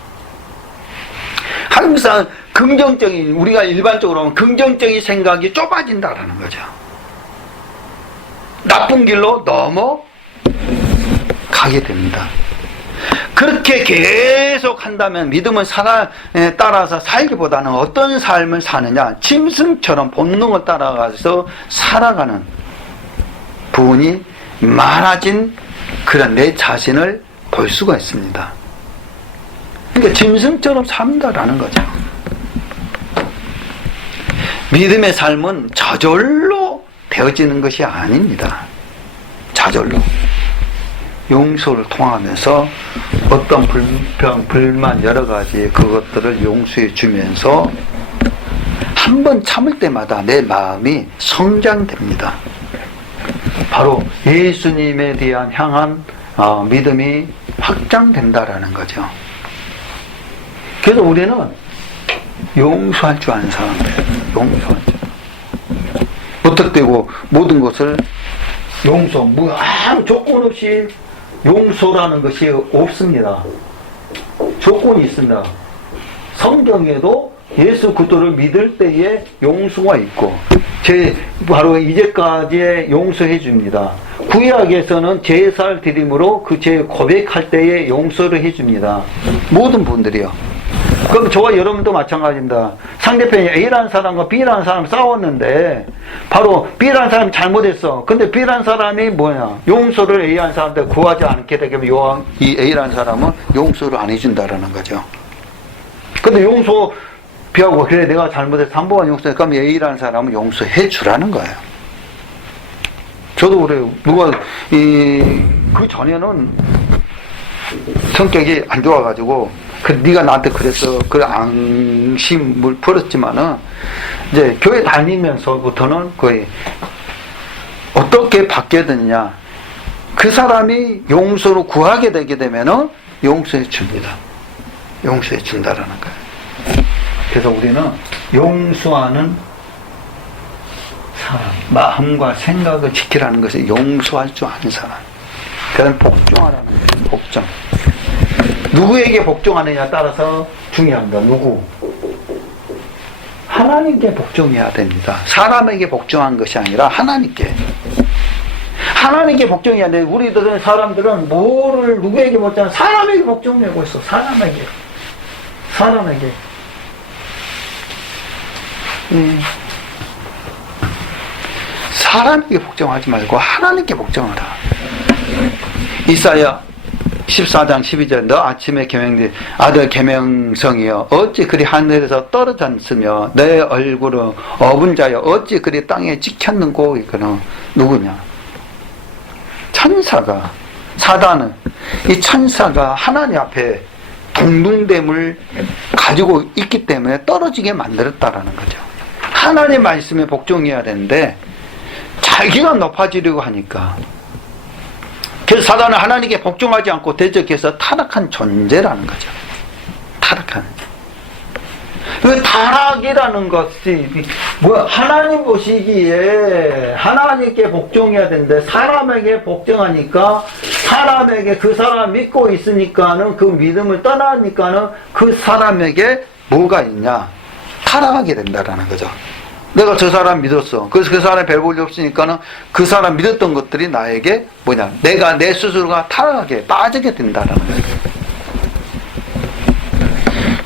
항상 긍정적인, 우리가 일반적으로 하면 긍정적인 생각이 좁아진다라는 거죠. 나쁜 길로 넘어가게 됩니다. 그렇게 계속 한다면 믿음은 사람에 따라서 살기보다는 어떤 삶을 사느냐, 짐승처럼 본능을 따라가서 살아가는 부분이 많아진 그런 내 자신을 볼 수가 있습니다. 그러니까 짐승처럼 산다라는 거죠. 믿음의 삶은 저절로 되어지는 것이 아닙니다. 저절로. 용서를 통하면서 어떤 불평, 불만 여러 가지 그것들을 용서해 주면서 한 번 참을 때마다 내 마음이 성장됩니다. 바로 예수님에 대한 향한 믿음이 확장된다라는 거죠. 그래서 우리는 용서할 줄 아는 사람들, 용서할 줄. 무턱대고 모든 것을 용서, 아무 조건 없이 용서라는 것이 없습니다. 조건이 있습니다. 성경에도 예수 그리스도를 믿을 때에 용서가 있고, 바로 이제까지의 용서해 줍니다. 구약에서는 제사를 드림으로 그 죄 고백할 때에 용서를 해 줍니다. 모든 분들이요. 그럼 저와 여러분도 마찬가지입니다. 상대편이 A라는 사람과 B라는 사람이 싸웠는데 바로 B라는 사람이 잘못했어. 근데 B라는 사람이 뭐냐? 용서를 A라는 사람한테 구하지 않게 되면 이 A라는 사람은 용서를 안 해준다라는 거죠. 근데 용서 B하고 그래 내가 잘못해서 한 번만 용서해. 그럼 A라는 사람은 용서해 주라는 거예요. 저도 그래요. 누가 그 전에는 성격이 안 좋아가지고 네가 나한테 그래서 그 앙심을 풀었지만은 이제 교회 다니면서부터는 거의 어떻게 바뀌어야 되느냐, 그 사람이 용서로 구하게 되게 되면은 용서해 줍니다. 용서해 준다라는 거예요. 그래서 우리는 용서하는 사람, 마음과 생각을 지키라는 것을 용서할 줄 아는 사람. 그다음 복종하라는 거예요. 복종. 누구에게 복종하느냐에 따라서 중요합니다. 누구? 하나님께 복종해야 됩니다. 사람에게 복종한 것이 아니라 하나님께. 하나님께 복종해야 돼. 우리들은 사람들은 뭐를 누구에게 복종? 사람에게 복종하고 있어. 사람에게. 사람에게 복종하지 말고 하나님께 복종하라. 이사야 14장 12절 너 아침에 계명된 아들 계명성이여 어찌 그리 하늘에서 떨어졌으며 내 얼굴은 어분 자여 어찌 그리 땅에 찍혔는고. 이거는 누구냐? 천사가, 사단은 이 천사가 하나님 앞에 동등됨을 가지고 있기 때문에 떨어지게 만들었다라는 거죠. 하나님 말씀에 복종해야 되는데 자기가 높아지려고 하니까, 그래서 사단은 하나님께 복종하지 않고 대적해서 타락한 존재라는 거죠. 타락한. 그 타락이라는 것이 뭐야? 하나님 보시기에 하나님께 복종해야 되는데 사람에게 복종하니까, 사람에게 그 사람 믿고 있으니까는 그 믿음을 떠나니까는 그 사람에게 뭐가 있냐? 타락하게 된다라는 거죠. 내가 저 사람 믿었어. 그래서 그 사람의 별 볼일 없으니까는 그 사람 믿었던 것들이 나에게 뭐냐? 내가 내 스스로가 타락하게 빠지게 된다라는 거죠.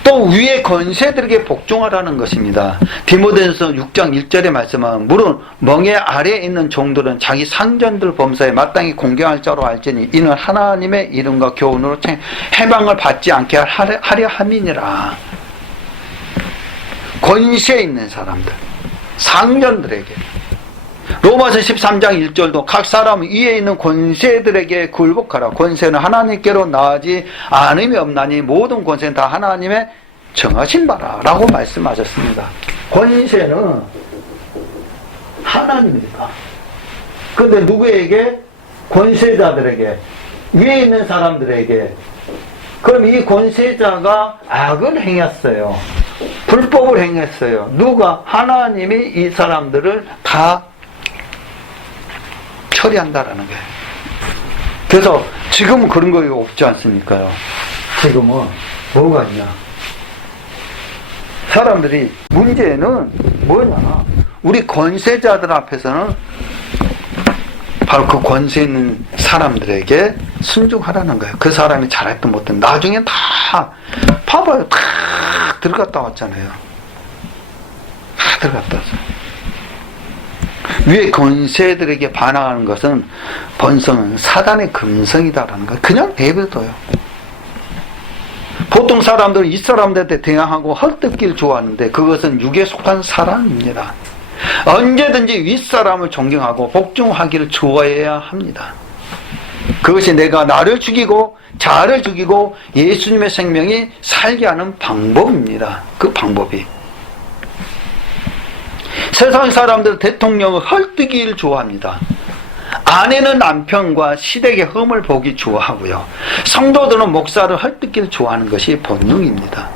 또 위의 권세들에게 복종하라는 것입니다. 디모데전서 6장 1절의 말씀은 물론 멍에 아래에 있는 종들은 자기 상전들 범사에 마땅히 공경할 자로 알지니 이는 하나님의 이름과 교훈으로 해방을 받지 않게 하려 함이니라. 권세 있는 사람들, 상전들에게. 로마서 13장 1절도 각 사람 위에 있는 권세들에게 굴복하라. 권세는 하나님께로 나아지 않음이 없나니 모든 권세는 다 하나님의 정하신 바라 라고 말씀하셨습니다. 권세는 하나님입니다. 그런데 누구에게? 권세자들에게, 위에 있는 사람들에게. 그럼 이 권세자가 악을 행했어요. 불법을 행했어요. 누가? 하나님이 이 사람들을 다 처리한다라는 거예요. 그래서 지금은 그런 거 없지 않습니까요? 지금은 뭐가 있냐? 사람들이, 문제는 뭐냐? 우리 권세자들 앞에서는 바로 그 권세 있는 사람들에게 순종하라는 거예요. 그 사람이 잘했든 못했든 나중에 다 봐봐요. 다 들어갔다 왔잖아요. 다 들어갔다 왔어요. 위에 권세들에게 반항하는 것은 본성은 사단의 금성이다라는 거예요. 그냥 내버려둬요. 보통 사람들은 이 사람들한테 대항하고 헐뜯기를 좋아하는데 그것은 육에 속한 사람입니다. 언제든지 윗사람을 존경하고 복종하기를 좋아해야 합니다. 그것이 내가 나를 죽이고 자아를 죽이고 예수님의 생명이 살게 하는 방법입니다. 그 방법이. 세상 사람들은 대통령을 헐뜯기를 좋아합니다. 아내는 남편과 시댁의 흠을 보기 좋아하고요. 성도들은 목사를 헐뜯기를 좋아하는 것이 본능입니다.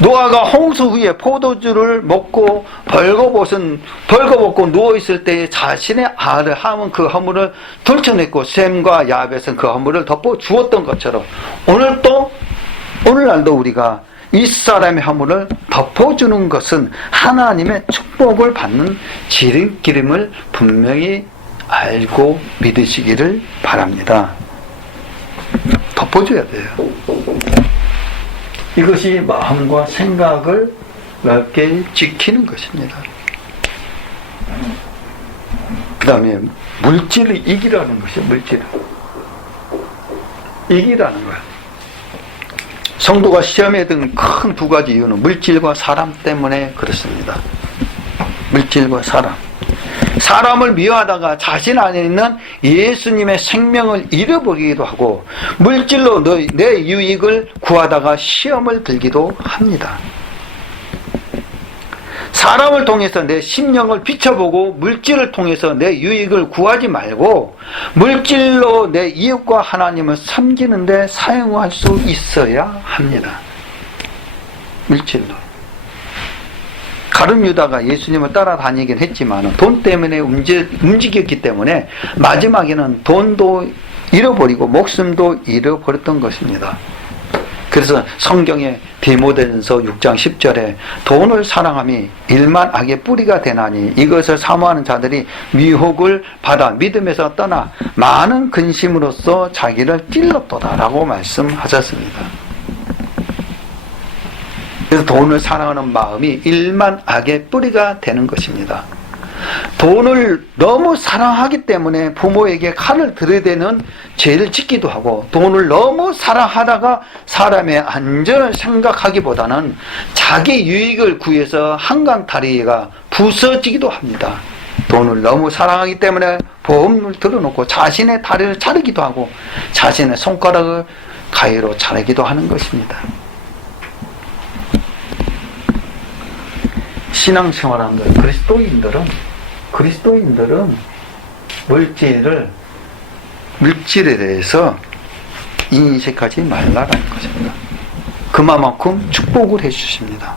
노아가 홍수 후에 포도주를 먹고 벌거벗고 누워있을 때에 자신의 알을 함은 그 허물을 들춰냈고 셈과 야벳은 그 허물을 덮어 주었던 것처럼 오늘날도 우리가 윗사람의 허물을 덮어주는 것은 하나님의 축복을 받는 지름길임을 분명히 알고 믿으시기를 바랍니다. 덮어줘야 돼요. 이것이 마음과 생각을 넓게 지키는 것입니다. 그 다음에 물질을 이기라는 것이에요. 물질을 이기라는 거예요. 성도가 시험에 든 큰 두 가지 이유는 물질과 사람 때문에 그렇습니다. 물질과 사람. 사람을 미워하다가 자신 안에 있는 예수님의 생명을 잃어버리기도 하고 물질로 내 유익을 구하다가 시험을 들기도 합니다. 사람을 통해서 내 심령을 비춰보고 물질을 통해서 내 유익을 구하지 말고 물질로 내 이웃과 하나님을 섬기는 데 사용할 수 있어야 합니다. 물질로. 가룟 유다가 예수님을 따라다니긴 했지만 돈 때문에 움직였기 때문에 마지막에는 돈도 잃어버리고 목숨도 잃어버렸던 것입니다. 그래서 성경에 디모데전서 6장 10절에 돈을 사랑함이 일만 악의 뿌리가 되나니 이것을 사모하는 자들이 미혹을 받아 믿음에서 떠나 많은 근심으로써 자기를 찔렀도다라고 말씀하셨습니다. 그래서 돈을 사랑하는 마음이 일만 악의 뿌리가 되는 것입니다. 돈을 너무 사랑하기 때문에 부모에게 칼을 들이대는 죄를 짓기도 하고, 돈을 너무 사랑하다가 사람의 안전을 생각하기보다는 자기 유익을 구해서 한강 다리가 부서지기도 합니다. 돈을 너무 사랑하기 때문에 보험을 들어놓고 자신의 다리를 자르기도 하고 자신의 손가락을 가위로 자르기도 하는 것입니다. 신앙생활하는 그리스도인들은 물질에 대해서 인식하지 말라라는 것입니다. 그만큼 축복을 해주십니다.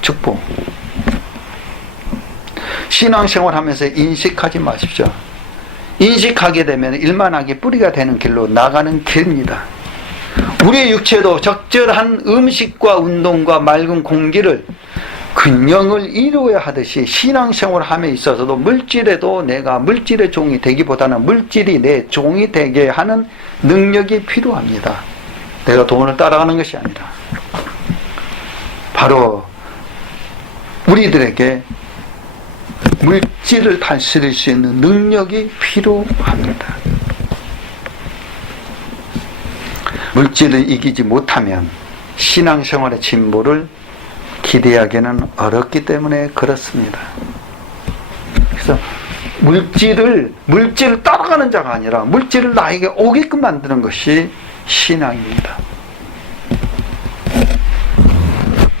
축복. 신앙생활 하면서 인식하지 마십시오. 인식하게 되면 일만하게 뿌리가 되는 길로 나가는 길입니다. 우리의 육체도 적절한 음식과 운동과 맑은 공기를 균형을 이루어야 하듯이 신앙생활 함에 있어서도 물질에도 내가 물질의 종이 되기보다는 물질이 내 종이 되게 하는 능력이 필요합니다. 내가 돈을 따라가는 것이 아니라 바로 우리들에게 물질을 다스릴 수 있는 능력이 필요합니다. 물질을 이기지 못하면 신앙생활의 진보를 기대하기는 어렵기 때문에 그렇습니다. 그래서 물질을 따라가는 자가 아니라 물질을 나에게 오게끔 만드는 것이 신앙입니다.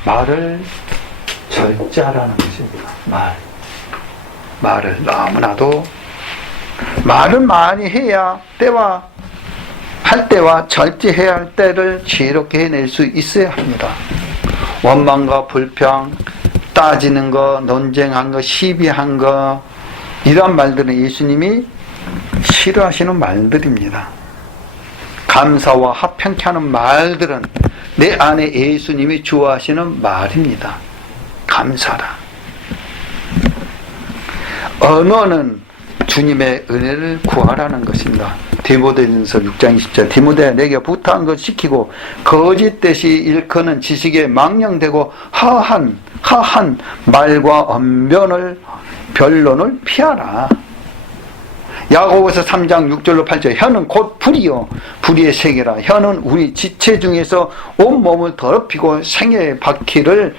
말을 절제하라는 것입니다. 말을 너무나도 말은 많이 해야 할 때와 절제해야 할 때를 지혜롭게 해낼 수 있어야 합니다. 원망과 불평, 따지는 거, 논쟁한 거, 시비한 거, 이런 말들은 예수님이 싫어하시는 말들입니다. 감사와 합평케 하는 말들은 내 안에 예수님이 좋아하시는 말입니다. 감사라. 언어는 주님의 은혜를 구하라는 것입니다. 디모데전서 6장 20절 디모데야 내게 부탁한 것 지키고 거짓되이 일컫는 지식에 망령되고 허한 말과 변론을 피하라. 야고보서 3장 6절로 8절 혀는 곧 불이요 불의의 세계라. 혀는 우리 지체 중에서 온몸을 더럽히고 생애의 바퀴를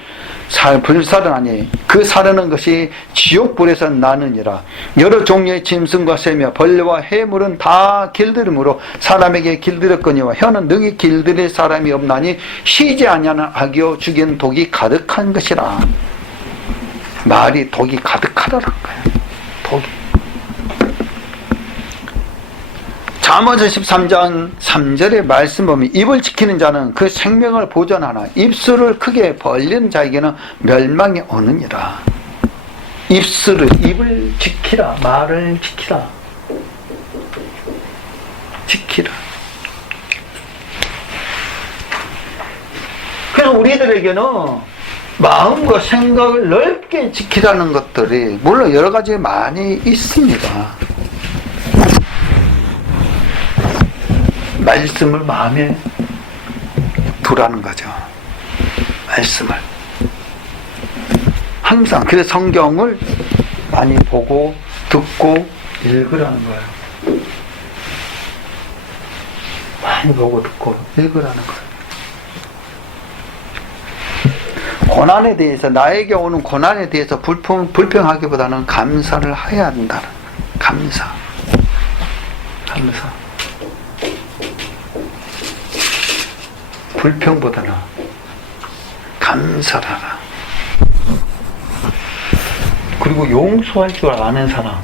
불사르나니 그 사르는 것이 지옥불에서 나느니라. 여러 종류의 짐승과 새며 벌레와 해물은 다 길들음으로 사람에게 길들였거니와 혀는 능히 길들일 사람이 없나니 쉬지 아니하는 악이요 죽이는 독이 가득한 것이라. 말이 독이 가득하다는 거예요. 독이. 잠언서 13장 3절의 말씀 보면 입을 지키는 자는 그 생명을 보존하나 입술을 크게 벌리는 자에게는 멸망이 오느니라. 입을 지키라. 말을 지키라. 그래서 우리들에게는 마음과 생각을 넓게 지키라는 것들이 물론 여러 가지 많이 있습니다. 말씀을 마음에 두라는 거죠. 말씀을 항상. 그래서 성경을 많이 보고 듣고 읽으라는 거예요. 많이 보고 듣고 읽으라는 거예요. 고난에 대해서, 나에게 오는 고난에 대해서 불평하기보다는 감사를 해야 한다는 감사. 불평보다는 감사하라. 그리고 용서할 줄 아는 사람.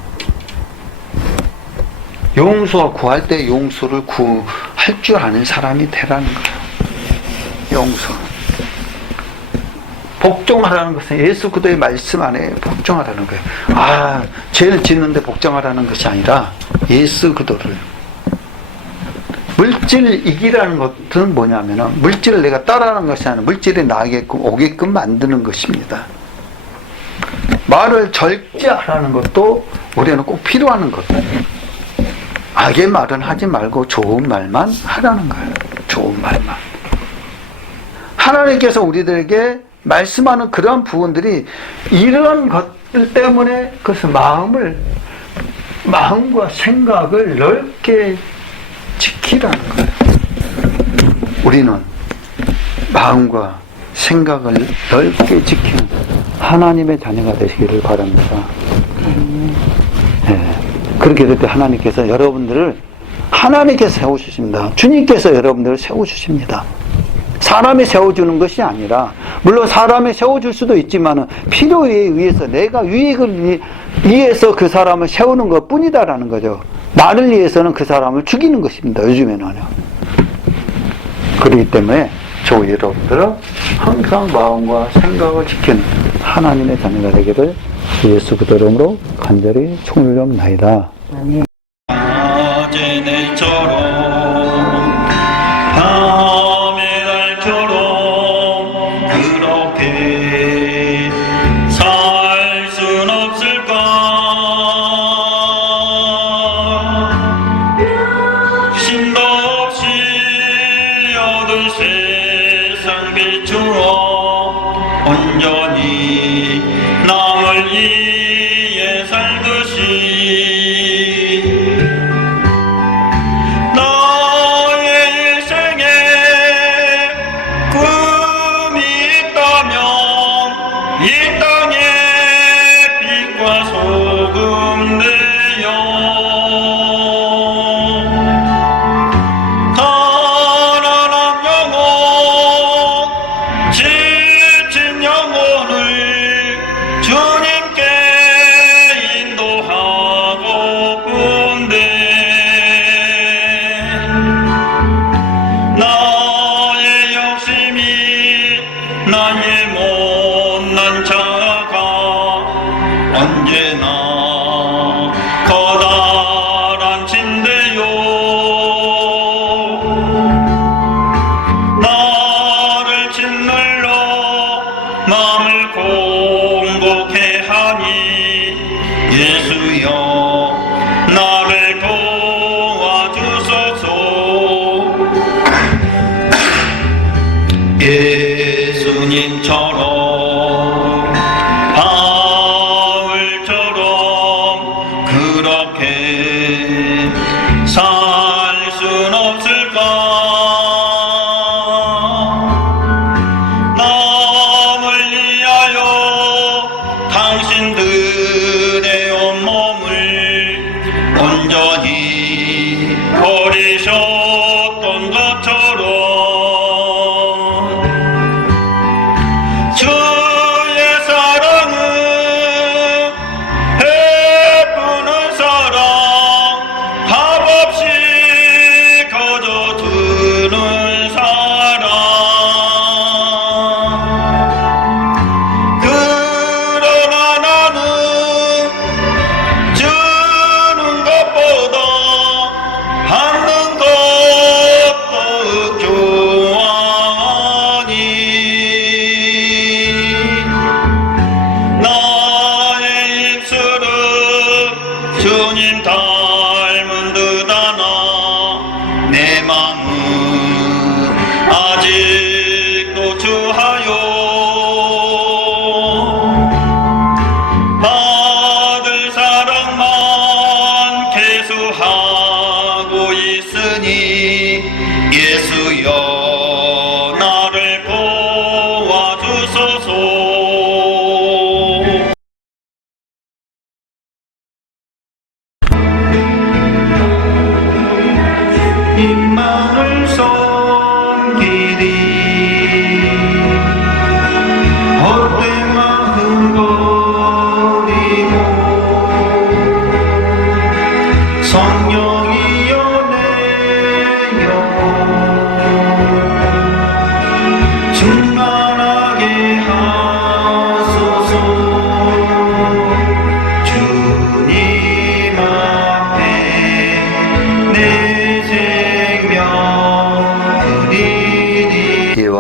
용서와 구할 때 용서를 구할 줄 아는 사람이 되라는 거예요. 용서. 복종하라는 것은 예수 그리스도의 말씀 안에 복종하라는 거예요. 아, 죄를 짓는데 복종하라는 것이 아니라 예수 그리스도를. 물질 이기라는 것은 뭐냐면은 물질을 내가 따라하는 것이 아니라 물질이 나게끔 오게끔 만드는 것입니다. 말을 절제하라는 것도 우리는 꼭 필요한 것. 악의 말은 하지 말고 좋은 말만 하라는 거예요. 좋은 말만. 하나님께서 우리들에게 말씀하는 그러한 부분들이 이런 것들 때문에 그것을 마음과 생각을 넓게 지키라는 거예요. 우리는 마음과 생각을 넓게 지키는 하나님의 자녀가 되시기를 바랍니다. 네. 그렇게 될 때 하나님께서 여러분들을 하나님께서 세워주십니다. 주님께서 여러분들을 세워주십니다. 사람이 세워주는 것이 아니라, 물론 사람이 세워줄 수도 있지만 필요에 의해서 내가 유익을 위해서 그 사람을 세우는 것 뿐이다라는 거죠. 나를 위해서는 그 사람을 죽이는 것입니다. 요즘에는요. 그렇기 때문에 저 여러분들은 항상 마음과 생각을 지키는 하나님의 자녀가 되기를 예수 그리스도 이름으로 간절히 축원드립니다. 낮의 내처럼 밤의 달처럼 그렇게 살 순 없을까. 신도 없이 어두운 세상 비추어 온전히 남을 위해 살듯이 나의 인생에 꿈이 있다면 이 땅에 빛과 소금 되어 가난한 영혼 지친 영혼을 주님께 인도하고픈데 나의 욕심이 나의 못난 자가 언제나 커다란 진대요. 나를 짓눌러 마음을 공복해 하니 예수여 나를 도와주소서. 예수님처럼 바울처럼 그렇게 살 순 없을까. 남을 위하여 당신들의 온몸을 온전히 버리셨던 것처럼 주의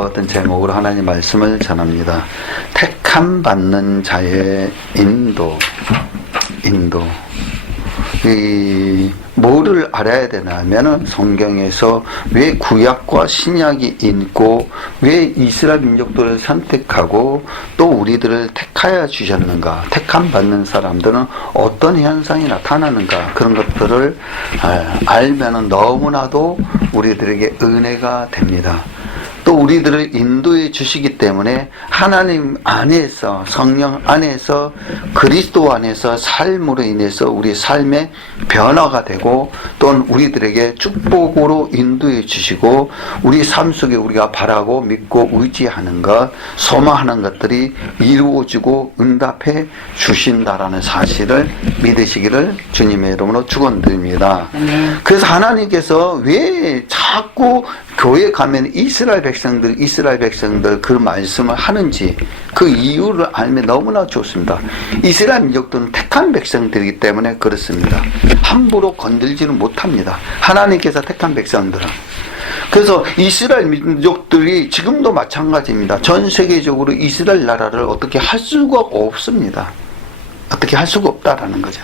어떤 제목으로 하나님 말씀을 전합니다. 택함 받는 자의 인도. 뭐를 알아야 되나 하면은 성경에서 왜 구약과 신약이 있고 왜 이스라엘 민족들을 선택하고 또 우리들을 택하여 주셨는가, 택함 받는 사람들은 어떤 현상이 나타나는가, 그런 것들을 알면은 너무나도 우리들에게 은혜가 됩니다. 또 우리들을 인도해 주시기 때문에 하나님 안에서, 성령 안에서, 그리스도 안에서 삶으로 인해서 우리 삶의 변화가 되고 또는 우리들에게 축복으로 인도해 주시고 우리 삶 속에 우리가 바라고 믿고 의지하는 것, 소망하는 것들이 이루어지고 응답해 주신다라는 사실을 믿으시기를 주님의 이름으로 축원드립니다. 그래서 하나님께서 왜 자꾸 교회 가면 이스라엘 백성들 그 말씀을 하는지 그 이유를 알면 너무나 좋습니다. 이스라엘 민족들은 택한 백성들이기 때문에 그렇습니다. 함부로 건들지는 못합니다. 하나님께서 택한 백성들은. 그래서 이스라엘 민족들이 지금도 마찬가지입니다. 전 세계적으로 이스라엘 나라를 어떻게 할 수가 없습니다. 어떻게 할 수가 없다라는 거죠.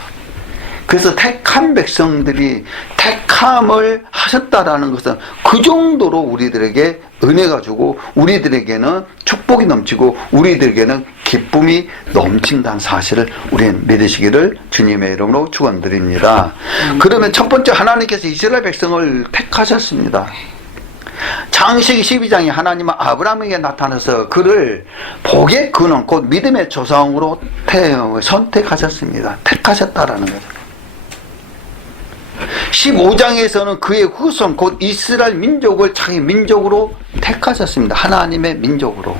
그래서 택한 백성들이 택함을 하셨다라는 것은 그 정도로 우리들에게 은혜가 주고 우리들에게는 축복이 넘치고 우리들에게는 기쁨이 넘친다는 사실을 우리는 믿으시기를 주님의 이름으로 축원드립니다. 그러면 첫 번째, 하나님께서 이스라엘 백성을 택하셨습니다. 창세기 12장에 하나님은 아브라함에게 나타나서 그를 복의 근원, 곧 믿음의 조상으로 선택하셨습니다. 택하셨다라는 거죠. 15장에서는 그의 후손 곧 이스라엘 민족을 자기 민족으로 택하셨습니다. 하나님의 민족으로.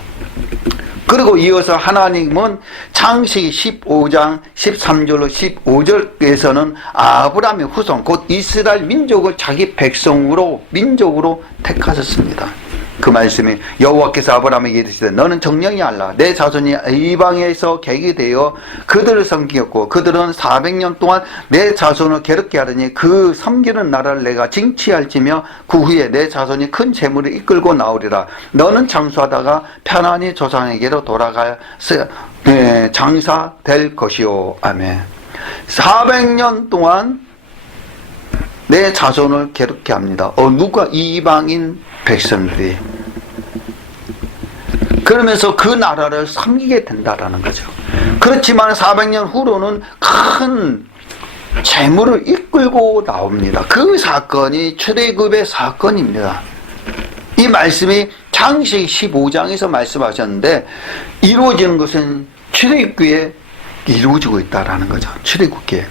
그리고 이어서 하나님은 창세기 15장 13절로 15절에서는 아브라함의 후손 곧 이스라엘 민족을 자기 백성으로 민족으로 택하셨습니다. 그 말씀이 여호와께서 아브라함에게 이르시되 너는 정령이 알라 내 자손이 이방에서 객이 되어 그들을 섬기었고 그들은 400년 동안 내 자손을 괴롭게 하더니 그 섬기는 나라를 내가 징치할지며 그 후에 내 자손이 큰 재물을 이끌고 나오리라. 너는 장수하다가 편안히 조상에게로 돌아가서 장사될 것이요. 아멘. 400년 동안 내 자손을 괴롭게 합니다. 누가? 이방인 백성들이. 그러면서 그 나라를 섬기게 된다라는 거죠. 그렇지만 400년 후로는 큰 재물을 이끌고 나옵니다. 그 사건이 출애굽의 사건입니다. 이 말씀이 창세기 15장에서 말씀하셨는데 이루어지는 것은 출애굽기에 이루어지고 있다라는 거죠. 출애굽기에.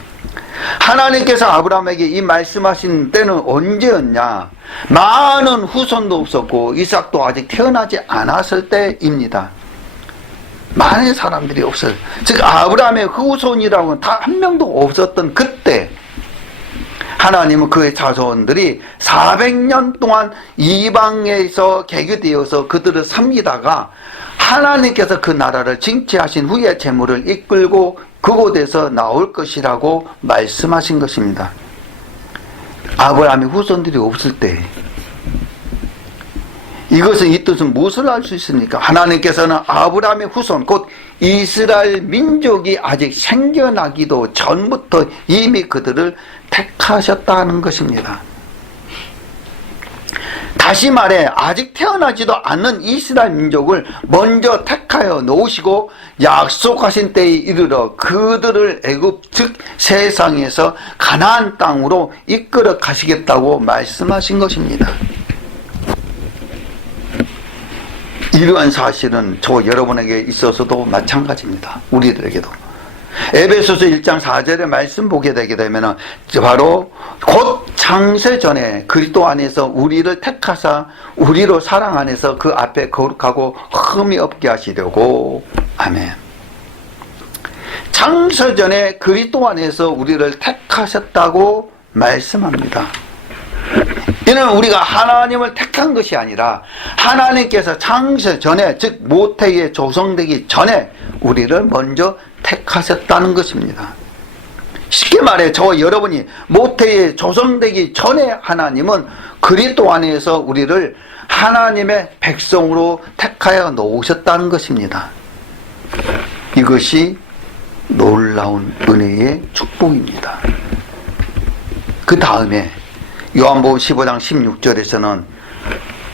하나님께서 아브라함에게 이 말씀하신 때는 언제였냐? 많은 후손도 없었고 이삭도 아직 태어나지 않았을 때입니다. 많은 사람들이 없어요. 즉 아브라함의 후손이라고는 다 한 명도 없었던 그때 하나님은 그의 자손들이 400년 동안 이방에서 개교되어서 그들을 섬기다가 하나님께서 그 나라를 징치하신 후에 재물을 이끌고 그곳에서 나올 것이라고 말씀하신 것입니다. 아브라함의 후손들이 없을 때 이것은 이 뜻은 무엇을 알 수 있습니까? 하나님께서는 아브라함의 후손 곧 이스라엘 민족이 아직 생겨나기도 전부터 이미 그들을 택하셨다는 것입니다. 다시 말해 아직 태어나지도 않는 이스라엘 민족을 먼저 택하여 놓으시고 약속하신 때에 이르러 그들을 애굽 즉 세상에서 가나안 땅으로 이끌어 가시겠다고 말씀하신 것입니다. 이러한 사실은 저 여러분에게 있어서도 마찬가지입니다. 우리들에게도. 에베소서 1장 4절의 말씀 보게 되게 되면 바로 곧 창세전에 그리스도 안에서 우리를 택하사 우리로 사랑 안에서 그 앞에 거룩하고 흠이 없게 하시려고. 아멘. 창세전에 그리스도 안에서 우리를 택하셨다고 말씀합니다. 이는 우리가 하나님을 택한 것이 아니라 하나님께서 창세 전에 즉 모태에 조성되기 전에 우리를 먼저 택하셨다는 것입니다. 쉽게 말해 저와 여러분이 모태에 조성되기 전에 하나님은 그리스도 안에서 우리를 하나님의 백성으로 택하여 놓으셨다는 것입니다. 이것이 놀라운 은혜의 축복입니다. 그 다음에 요한복음 15장 16절에서는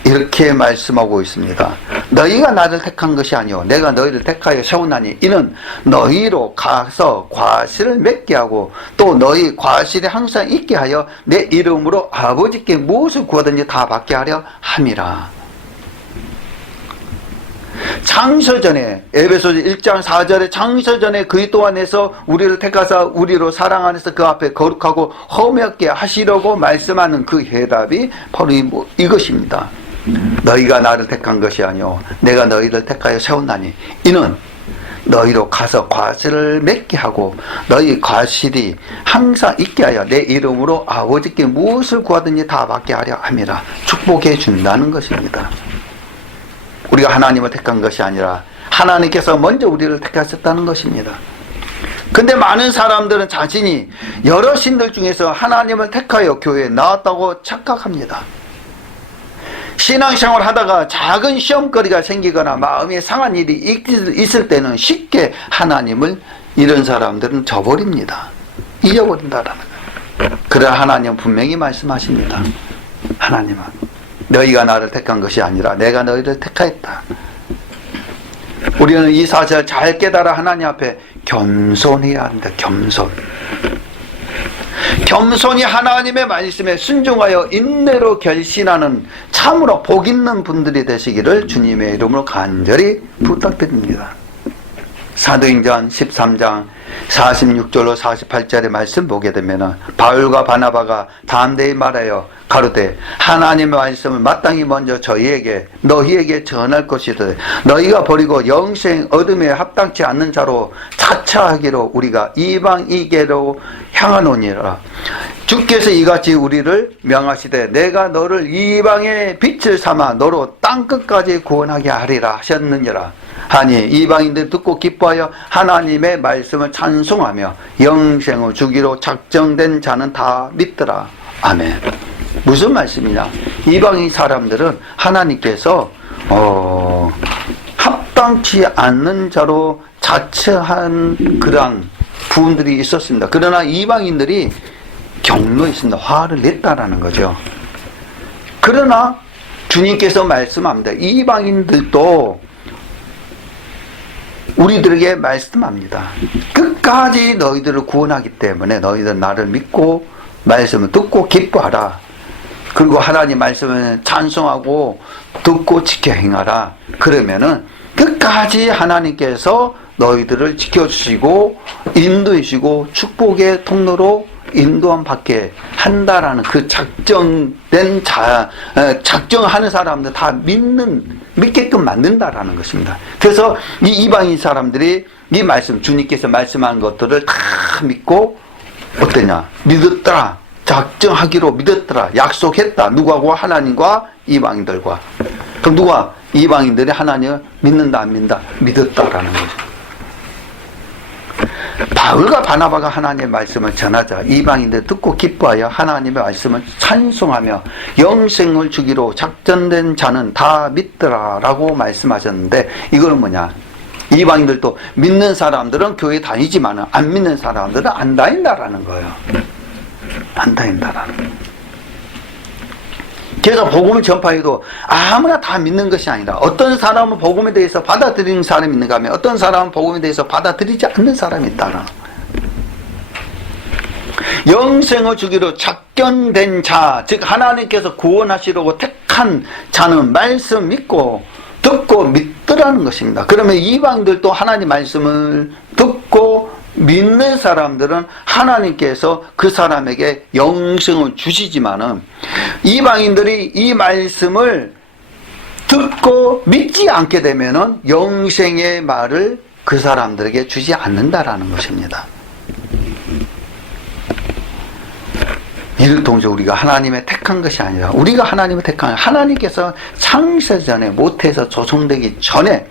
이렇게 말씀하고 있습니다. 너희가 나를 택한 것이 아니오 내가 너희를 택하여 세우나니 이는 너희로 가서 과실을 맺게 하고 또 너희 과실이 항상 있게 하여 내 이름으로 아버지께 무엇을 구하든지 다 받게 하려 함이라. 창세전에 에베소서 1장 4절에 창세전에 그리 또한에서 우리를 택하사 우리로 사랑 안에서 그 앞에 거룩하고 험하게 하시려고 말씀하는 그 해답이 바로 이것입니다. 너희가 나를 택한 것이 아니오 내가 너희를 택하여 세웠나니 이는 너희로 가서 과실을 맺게 하고 너희 과실이 항상 있게 하여 내 이름으로 아버지께 무엇을 구하든지 다 받게 하려 함이라. 축복해 준다는 것입니다. 우리가 하나님을 택한 것이 아니라 하나님께서 먼저 우리를 택하셨다는 것입니다. 근데 많은 사람들은 자신이 여러 신들 중에서 하나님을 택하여 교회에 나왔다고 착각합니다. 신앙생활 하다가 작은 시험거리가 생기거나 마음에 상한 일이 있을 때는 쉽게 하나님을 이런 사람들은 저버립니다. 잊어버린다라는 거예요. 그러나 하나님은 분명히 말씀하십니다. 하나님은 너희가 나를 택한 것이 아니라 내가 너희를 택하였다. 우리는 이 사실을 잘 깨달아 하나님 앞에 겸손해야 합니다. 겸손히 하나님의 말씀에 순종하여 인내로 결신하는 참으로 복 있는 분들이 되시기를 주님의 이름으로 간절히 부탁드립니다. 사도행전 13장 46절로 48절의 말씀 보게 되면 바울과 바나바가 담대히 말하여 가로되 하나님의 말씀을 마땅히 먼저 너희에게 전할 것이되 너희가 버리고 영생 어둠에 합당치 않는 자로 자처하기로 우리가 이방이계로 향하노니라. 주께서 이같이 우리를 명하시되 내가 너를 이방의 빛을 삼아 너로 땅끝까지 구원하게 하리라 하셨느니라. 하니 이방인들 듣고 기뻐하여 하나님의 말씀을 찬송하며 영생을 주기로 작정된 자는 다 믿더라. 아멘. 무슨 말씀이냐? 이방인 사람들은 하나님께서 합당치 않는 자로 자처한 그러한 부분들이 있었습니다. 그러나 이방인들이 경로했습니다. 화를 냈다라는 거죠. 그러나 주님께서 말씀합니다. 이방인들도 우리들에게 말씀합니다. 끝까지 너희들을 구원하기 때문에 너희들 나를 믿고 말씀을 듣고 기뻐하라. 그리고 하나님 말씀을 찬송하고 듣고 지켜 행하라. 그러면은 끝까지 하나님께서 너희들을 지켜주시고 인도해주시고 축복의 통로로 인도함 받게 한다라는 그 작정된 작정하는 사람들 다 믿게끔 만든다라는 것입니다. 그래서 이 이방인 사람들이 이 말씀, 주님께서 말씀한 것들을 다 믿고 어떠냐? 믿었더라. 작정하기로 믿었더라. 약속했다. 누구하고? 하나님과 이방인들과. 그럼 누가? 이방인들이 하나님을 믿는다, 안 믿는다? 믿었다라는 거죠. 바울과 바나바가 하나님의 말씀을 전하자 이방인들 듣고 기뻐하여 하나님의 말씀을 찬송하며 영생을 주기로 작정된 자는 다 믿더라 라고 말씀하셨는데, 이거는 뭐냐? 이방인들도 믿는 사람들은 교회 다니지만 안 믿는 사람들은 안 다닌다라는 거예요. 안 다닌다라는 거예요. 그래서 복음을 전파해도 아무나 다 믿는 것이 아니라 어떤 사람은 복음에 대해서 받아들이는 사람이 있는가 하면 어떤 사람은 복음에 대해서 받아들이지 않는 사람이 있다라는 거예요. 영생을 주기로 작정된 자, 즉 하나님께서 구원하시려고 택한 자는 말씀 믿고 듣고 믿더라는 것입니다. 그러면 이방들도 하나님 말씀을 듣고 믿는 사람들은 하나님께서 그 사람에게 영생을 주시지만은 이방인들이 이 말씀을 듣고 믿지 않게 되면은 영생의 말을 그 사람들에게 주지 않는다라는 것입니다. 이를 통해서 우리가 하나님의 택한 것이 아니라 우리가 하나님의 택한, 하나님께서 창세전에 모태에서 조성되기 전에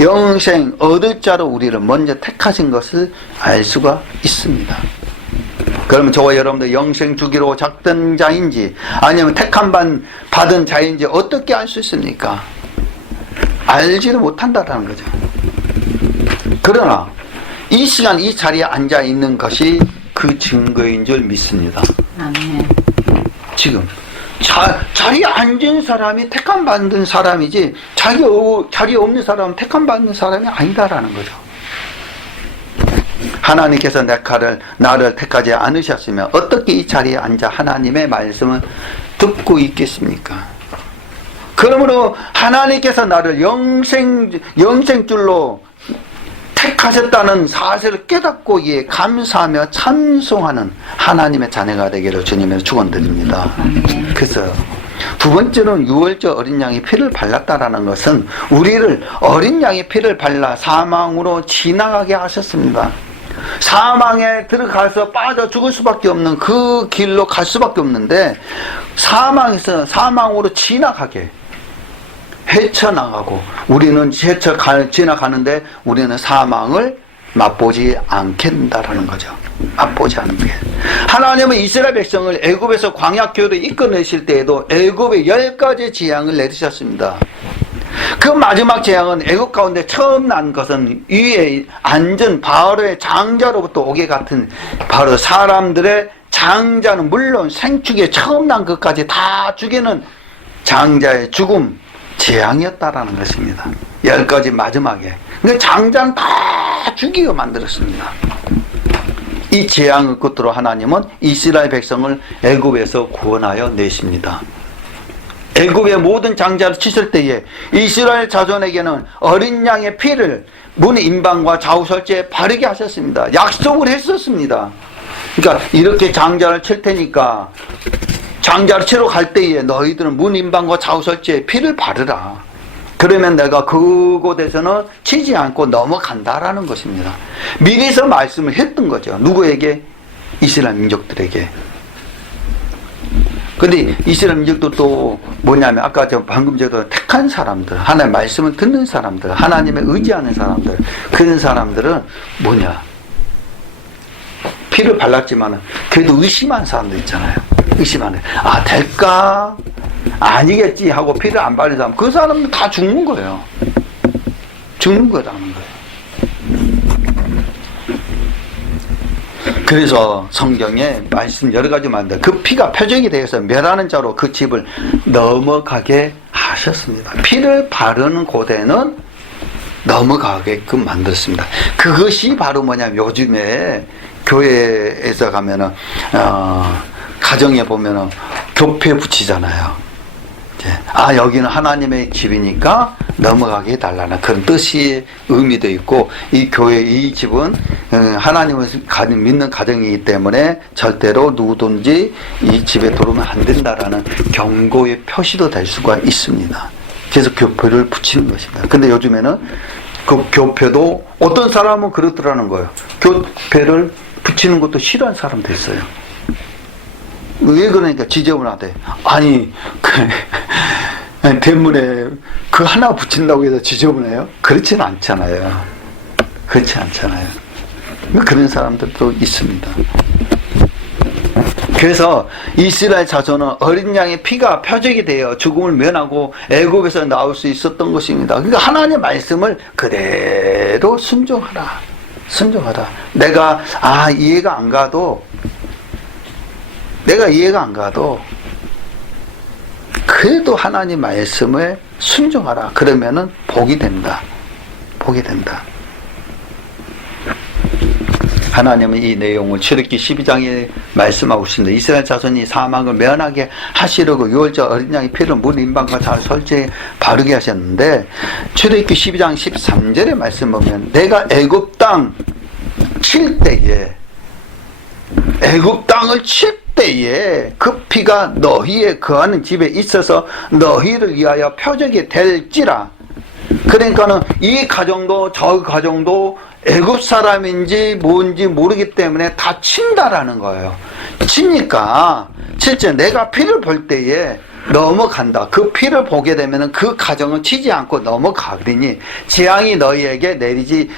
영생 얻을 자로 우리를 먼저 택하신 것을 알 수가 있습니다. 그러면 저와 여러분들 영생 주기로 작던 자인지 아니면 택함 받은 자인지 어떻게 알 수 있습니까? 알지를 못한다는 거죠. 그러나 이 시간 이 자리에 앉아 있는 것이 그 증거인 줄 믿습니다. 아멘. 지금 자리에 앉은 사람이 택함 받은 사람이지 자리에 없는 사람은 택함 받는 사람이 아니다라는 거죠. 하나님께서 나를 택하지 않으셨으면 어떻게 이 자리에 앉아 하나님의 말씀을 듣고 있겠습니까? 그러므로 하나님께서 나를 영생줄로 택하셨다는 사실을 깨닫고 이에 감사하며 찬송하는 하나님의 자녀가 되기를 주님의 축원드립니다. 그래서 두 번째는 유월절 어린 양의 피를 발랐다라는 것은 우리를 어린 양의 피를 발라 사망으로 지나가게 하셨습니다. 사망에 들어가서 빠져 죽을 수밖에 없는 그 길로 갈 수밖에 없는데 사망에서 사망으로 지나가게 헤쳐나가고 우리는 지나가는데 우리는 사망을 맛보지 않게 된다라는 거죠. 맛보지 않는 게. 하나님은 이스라엘 백성을 애굽에서 광야교를 이끌어내실 때에도 애굽의 10가지 재앙을 내리셨습니다. 그 마지막 재앙은 애굽 가운데 처음 난 것은 위에 앉은 바로의 장자로부터 오게 같은 바로 사람들의 장자는 물론 생축에 처음 난 것까지 다 죽이는 장자의 죽음 재앙이었다라는 것입니다. 10가지 마지막에. 그러니까 장자는 다 죽이고 만들었습니다. 이 재앙을 끝으로 하나님은 이스라엘 백성을 애굽에서 구원하여 내십니다. 애굽의 모든 장자를 치실 때에 이스라엘 자손에게는 어린 양의 피를 문 인방과 좌우설지에 바르게 하셨습니다. 약속을 했었습니다. 그러니까 이렇게 장자를 칠 테니까 장자를 치러 갈 때에 너희들은 문 인방과 좌우설지에 피를 바르라. 그러면 내가 그곳에서는 치지 않고 넘어간다라는 것입니다. 미리서 말씀을 했던 거죠. 누구에게? 이스라엘 민족들에게. 근데 이스라엘 민족도 또 뭐냐면 아까 방금 전에 택한 사람들, 하나님의 말씀을 듣는 사람들, 하나님의 의지하는 사람들, 그런 사람들은 뭐냐? 피를 발랐지만 그래도 의심한 사람들 있잖아요. 의심하는. 아, 될까? 아니겠지 하고 피를 안 바른 사람, 그 사람은 다 죽는 거예요. 죽는 거라는 거예요. 그래서 성경에 말씀 여러 가지 만들 그 피가 표적이 되어서 멸하는 자로 그 집을 넘어가게 하셨습니다. 피를 바르는 곳에는 넘어가게끔 만들었습니다. 그것이 바로 뭐냐면 요즘에 교회에서 가면은 가정에 보면은 교패 붙이잖아요. 아, 여기는 하나님의 집이니까 넘어가게 해달라는 그런 뜻이 의미도 있고, 이 교회, 이 집은 하나님을 믿는 가정이기 때문에 절대로 누구든지 이 집에 들어오면 안 된다라는 경고의 표시도 될 수가 있습니다. 그래서 교표를 붙이는 것입니다. 근데 요즘에는 그 교표도 어떤 사람은 그렇더라는 거예요. 교표를 붙이는 것도 싫어하는 사람도 있어요. 왜 그러니까 지저분하대. 아니, 대문에 그 하나 붙인다고 해서 지저분해요? 그렇진 않잖아요. 그렇지 않잖아요. 그런 사람들도 있습니다. 그래서 이스라엘 자손은 어린 양의 피가 표적이 되어 죽음을 면하고 애굽에서 나올 수 있었던 것입니다. 그러니까 하나님의 말씀을 그대로 순종하라. 순종하라. 내가 이해가 안 가도 그래도 하나님 말씀을 순종하라. 그러면은 복이 된다. 복이 된다. 하나님은 이 내용을 출애굽기 12장에 말씀하고 있습니다. 이스라엘 자손이 사망을 면하게 하시려고 유월절 어린 양의 피를 문 인방과 잘 설치에 바르게 하셨는데, 출애굽기 12장 13절의 말씀 보면 내가 애굽 땅 칠 때에 애굽 땅을 칠 때에 그 피가 너희의 거하는 집에 있어서 너희를 위하여 표적이 될지라. 그러니까는 이 가정도 저 가정도 애굽 사람인지 뭔지 모르기 때문에 다 친다라는 거예요. 치니까 실제 내가 피를 볼 때에 넘어간다. 그 피를 보게 되면은 그 가정은 치지 않고 넘어가더니 재앙이 너희에게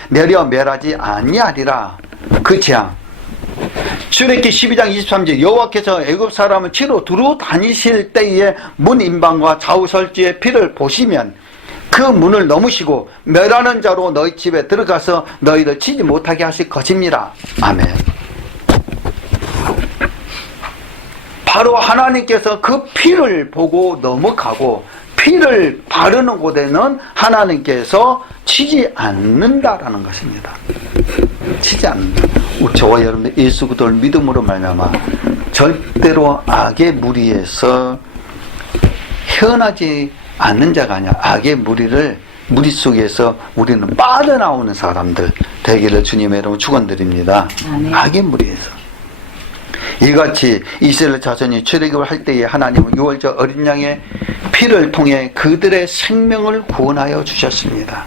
내려 멸하지 아니하리라. 그 재앙. 출애굽기 12장 23절 여호와께서 애굽 사람을 치러 두루 다니실 때에 문 임방과 좌우 설주의 피를 보시면 그 문을 넘으시고 멸하는 자로 너희 집에 들어가서 너희를 치지 못하게 하실 것입니다. 아멘. 바로 하나님께서 그 피를 보고 넘어가고 피를 바르는 곳에는 하나님께서 치지 않는다라는 것입니다. 치지 않는다. 저와 여러분들 예수 그리스도를 믿음으로 말미암아 절대로 악의 무리에서 헤어나지 않는 자가 아니라 악의 무리 속에서 우리는 빠져나오는 사람들 되기를 주님의 이름으로 축원드립니다. 악의 무리에서. 이같이 이스라엘 자손이 출애굽을 할 때에 하나님은 유월절 어린 양의 피를 통해 그들의 생명을 구원하여 주셨습니다.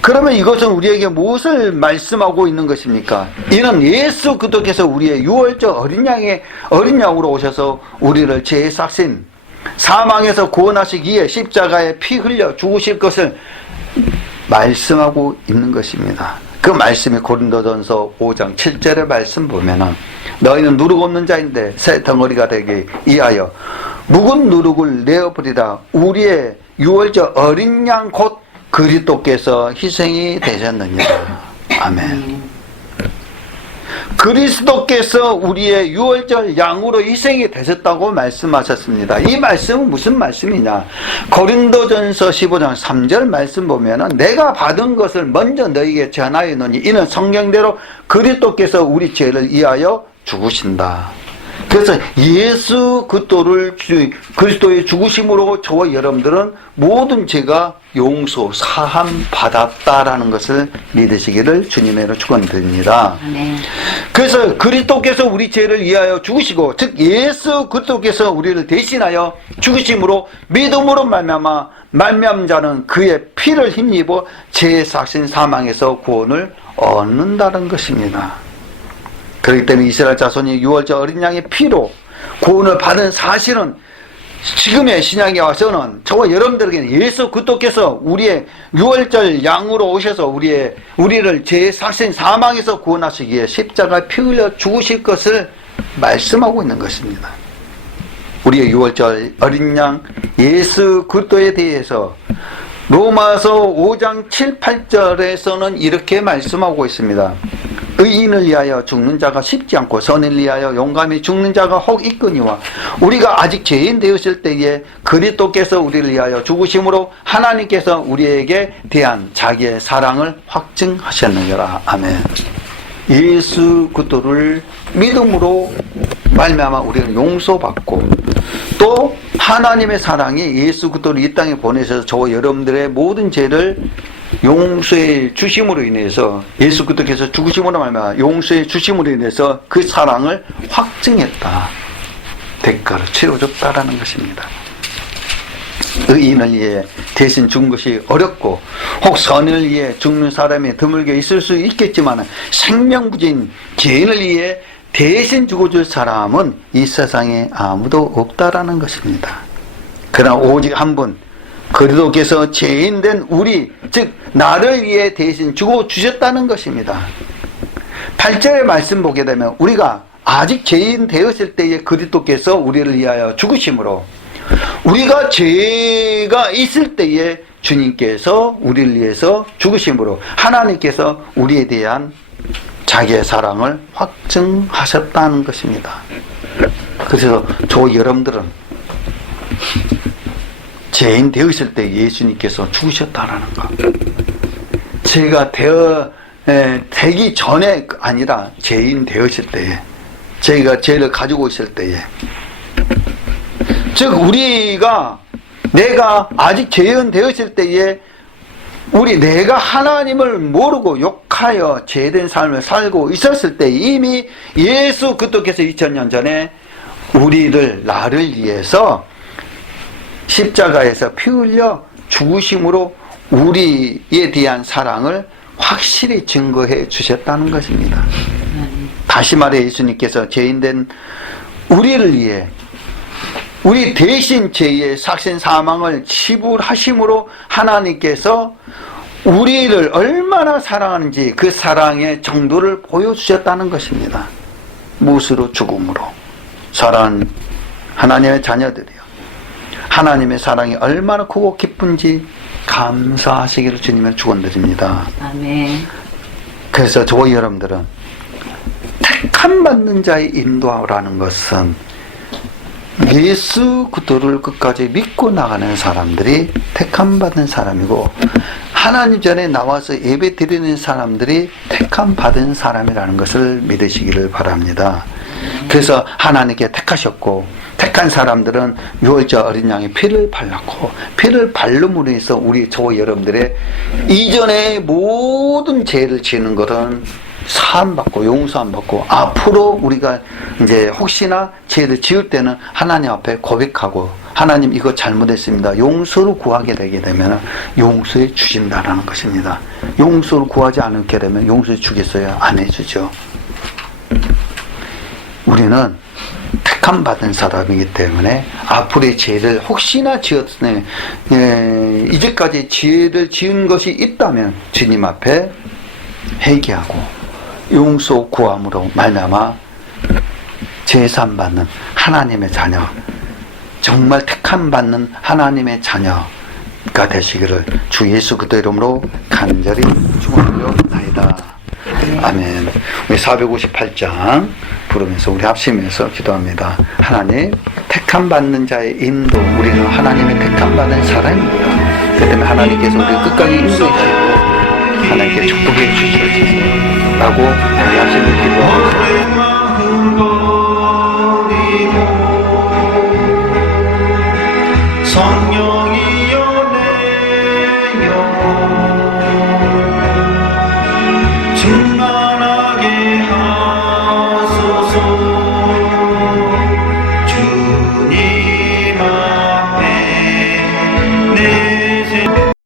그러면 이것은 우리에게 무엇을 말씀하고 있는 것입니까? 이는 예수 그리스도께서 우리의 유월절 어린 양으로 오셔서 우리를 죄의 삭신 사망에서 구원하시기에 십자가에 피 흘려 죽으실 것을 말씀하고 있는 것입니다. 그 말씀이 고린도전서 5장 7절의 말씀 보면은 너희는 누룩 없는 자인데 새 덩어리가 되기 위하여 묵은 누룩을 내어버리라. 우리의 유월절 어린 양 곧 그리스도께서 희생이 되셨느니라. 아멘. 그리스도께서 우리의 유월절 양으로 희생이 되셨다고 말씀하셨습니다. 이 말씀은 무슨 말씀이냐? 고린도전서 15장 3절 말씀 보면은 내가 받은 것을 먼저 너희에게 전하였노니 이는 성경대로 그리스도께서 우리 죄를 위하여 죽으신다. 그래서 예수 그리스도의 죽으심으로 저와 여러분들은 모든 죄가 용서, 사함 받았다라는 것을 믿으시기를 주님으로 축원드립니다. 그래서 그리스도께서 우리 죄를 위하여 죽으시고, 즉 예수 그리스도께서 우리를 대신하여 죽으심으로 믿음으로 말미암은 자는 그의 피를 힘입어 죄의 삭신 사망에서 구원을 얻는다는 것입니다. 그렇기 때문에 이스라엘 자손이 유월절 어린 양의 피로 구원을 받은 사실은 지금의 신약에 와서는 저와 여러분들에게는 예수 그리스도께서 우리의 유월절 양으로 오셔서 우리를 죄의 삭신 사망에서 구원하시기 위해 십자가에 피 흘려 죽으실 것을 말씀하고 있는 것입니다. 우리의 유월절 어린 양 예수 그리스도에 대해서 로마서 5장 7, 8절에서는 이렇게 말씀하고 있습니다. 의인을 위하여 죽는 자가 쉽지 않고 선을 위하여 용감히 죽는 자가 혹 있거니와 우리가 아직 죄인 되었을 때에 그리스도께서 우리를 위하여 죽으심으로 하나님께서 우리에게 대한 자기의 사랑을 확증하셨느니라. 아멘. 예수 그리스도를 믿음으로 말미암아 우리는 용서받고 또 하나님의 사랑이 예수 그리스도를 이 땅에 보내셔서 저와 여러분들의 모든 죄를 용서해 주심으로 인해서 예수 그리스도께서 죽으심으로 말미암아 용서해 주심으로 인해서 그 사랑을 확증했다. 대가를 치러줬다라는 것입니다. 의인을 위해 대신 죽은 것이 어렵고 혹 선을 위해 죽는 사람이 드물게 있을 수 있겠지만 생명부진 죄인을 위해 대신 죽어줄 사람은 이 세상에 아무도 없다라는 것입니다. 그러나 오직 한 분 그리스도께서 죄인된 우리 즉 나를 위해 대신 죽어주셨다는 것입니다. 8절의 말씀 보게 되면 우리가 아직 죄인 되었을 때에 그리스도께서 우리를 위하여 죽으심으로 우리가 죄가 있을 때에 주님께서 우리를 위해서 죽으심으로 하나님께서 우리에 대한 자기의 사랑을 확증하셨다는 것입니다. 그래서 저 여러분들은 죄인 되었을 때 예수님께서 죽으셨다라는 것. 죄가 되기 전에 아니라 죄인 되었을 때에 저희가 죄를 가지고 있을 때에 즉 내가 아직 죄인 되었을 때에 내가 하나님을 모르고 욕하여 죄된 삶을 살고 있었을 때 이미 예수 그리스도께서 2000년 전에 나를 위해서 십자가에서 피 흘려 죽으심으로 우리에 대한 사랑을 확실히 증거해 주셨다는 것입니다. 다시 말해 예수님께서 죄인된 우리를 위해 우리 대신 죄의 삭신 사망을 치불하심으로 하나님께서 우리를 얼마나 사랑하는지 그 사랑의 정도를 보여주셨다는 것입니다. 무엇으로? 죽음으로. 사랑하는 하나님의 자녀들이요, 하나님의 사랑이 얼마나 크고 기쁜지 감사하시기를 주님의 축원드립니다. 아멘. 그래서 저와 여러분들은 택함 받는 자의 인도라는 것은 예수 그리스도를 끝까지 믿고 나가는 사람들이 택함 받는 사람이고, 하나님 전에 나와서 예배 드리는 사람들이 택함 받은 사람이라는 것을 믿으시기를 바랍니다. 그래서 하나님께 택하셨고, 택한 사람들은 유월절 어린 양의 피를 발랐고, 피를 발름으로 해서 우리 저와 여러분들의 이전에 모든 죄를 지는 것은 사함받고 용서함받고, 앞으로 우리가 이제 혹시나 죄를 지을 때는 하나님 앞에 고백하고, 하나님 이거 잘못했습니다, 용서를 구하게 되게 되면 용서해 주신다라는 것입니다. 용서를 구하지 않게 되면 용서해 주겠어요? 안 해주죠. 우리는 택함 받은 사람이기 때문에 앞으로의 죄를 혹시나 지었으니, 이제까지 죄를 지은 것이 있다면 주님 앞에 회개하고 용서 구함으로 말미암아 제산 받는 하나님의 자녀, 정말 택함 받는 하나님의 자녀가 되시기를 주 예수 그리스도 이름으로 간절히 축원드리옵나이다. 아멘. 우리 458장 부르면서 우리 합심해서 기도합니다. 하나님, 택함 받는 자의 인도, 우리는 하나님의 택함 받는 사람입니다. 그 때문에 하나님께서 우리를 끝까지 인도해 주시고 하나님께 축복해 주시옵소서 라고 우리 합심을 기도합니다. 성령이여 내 영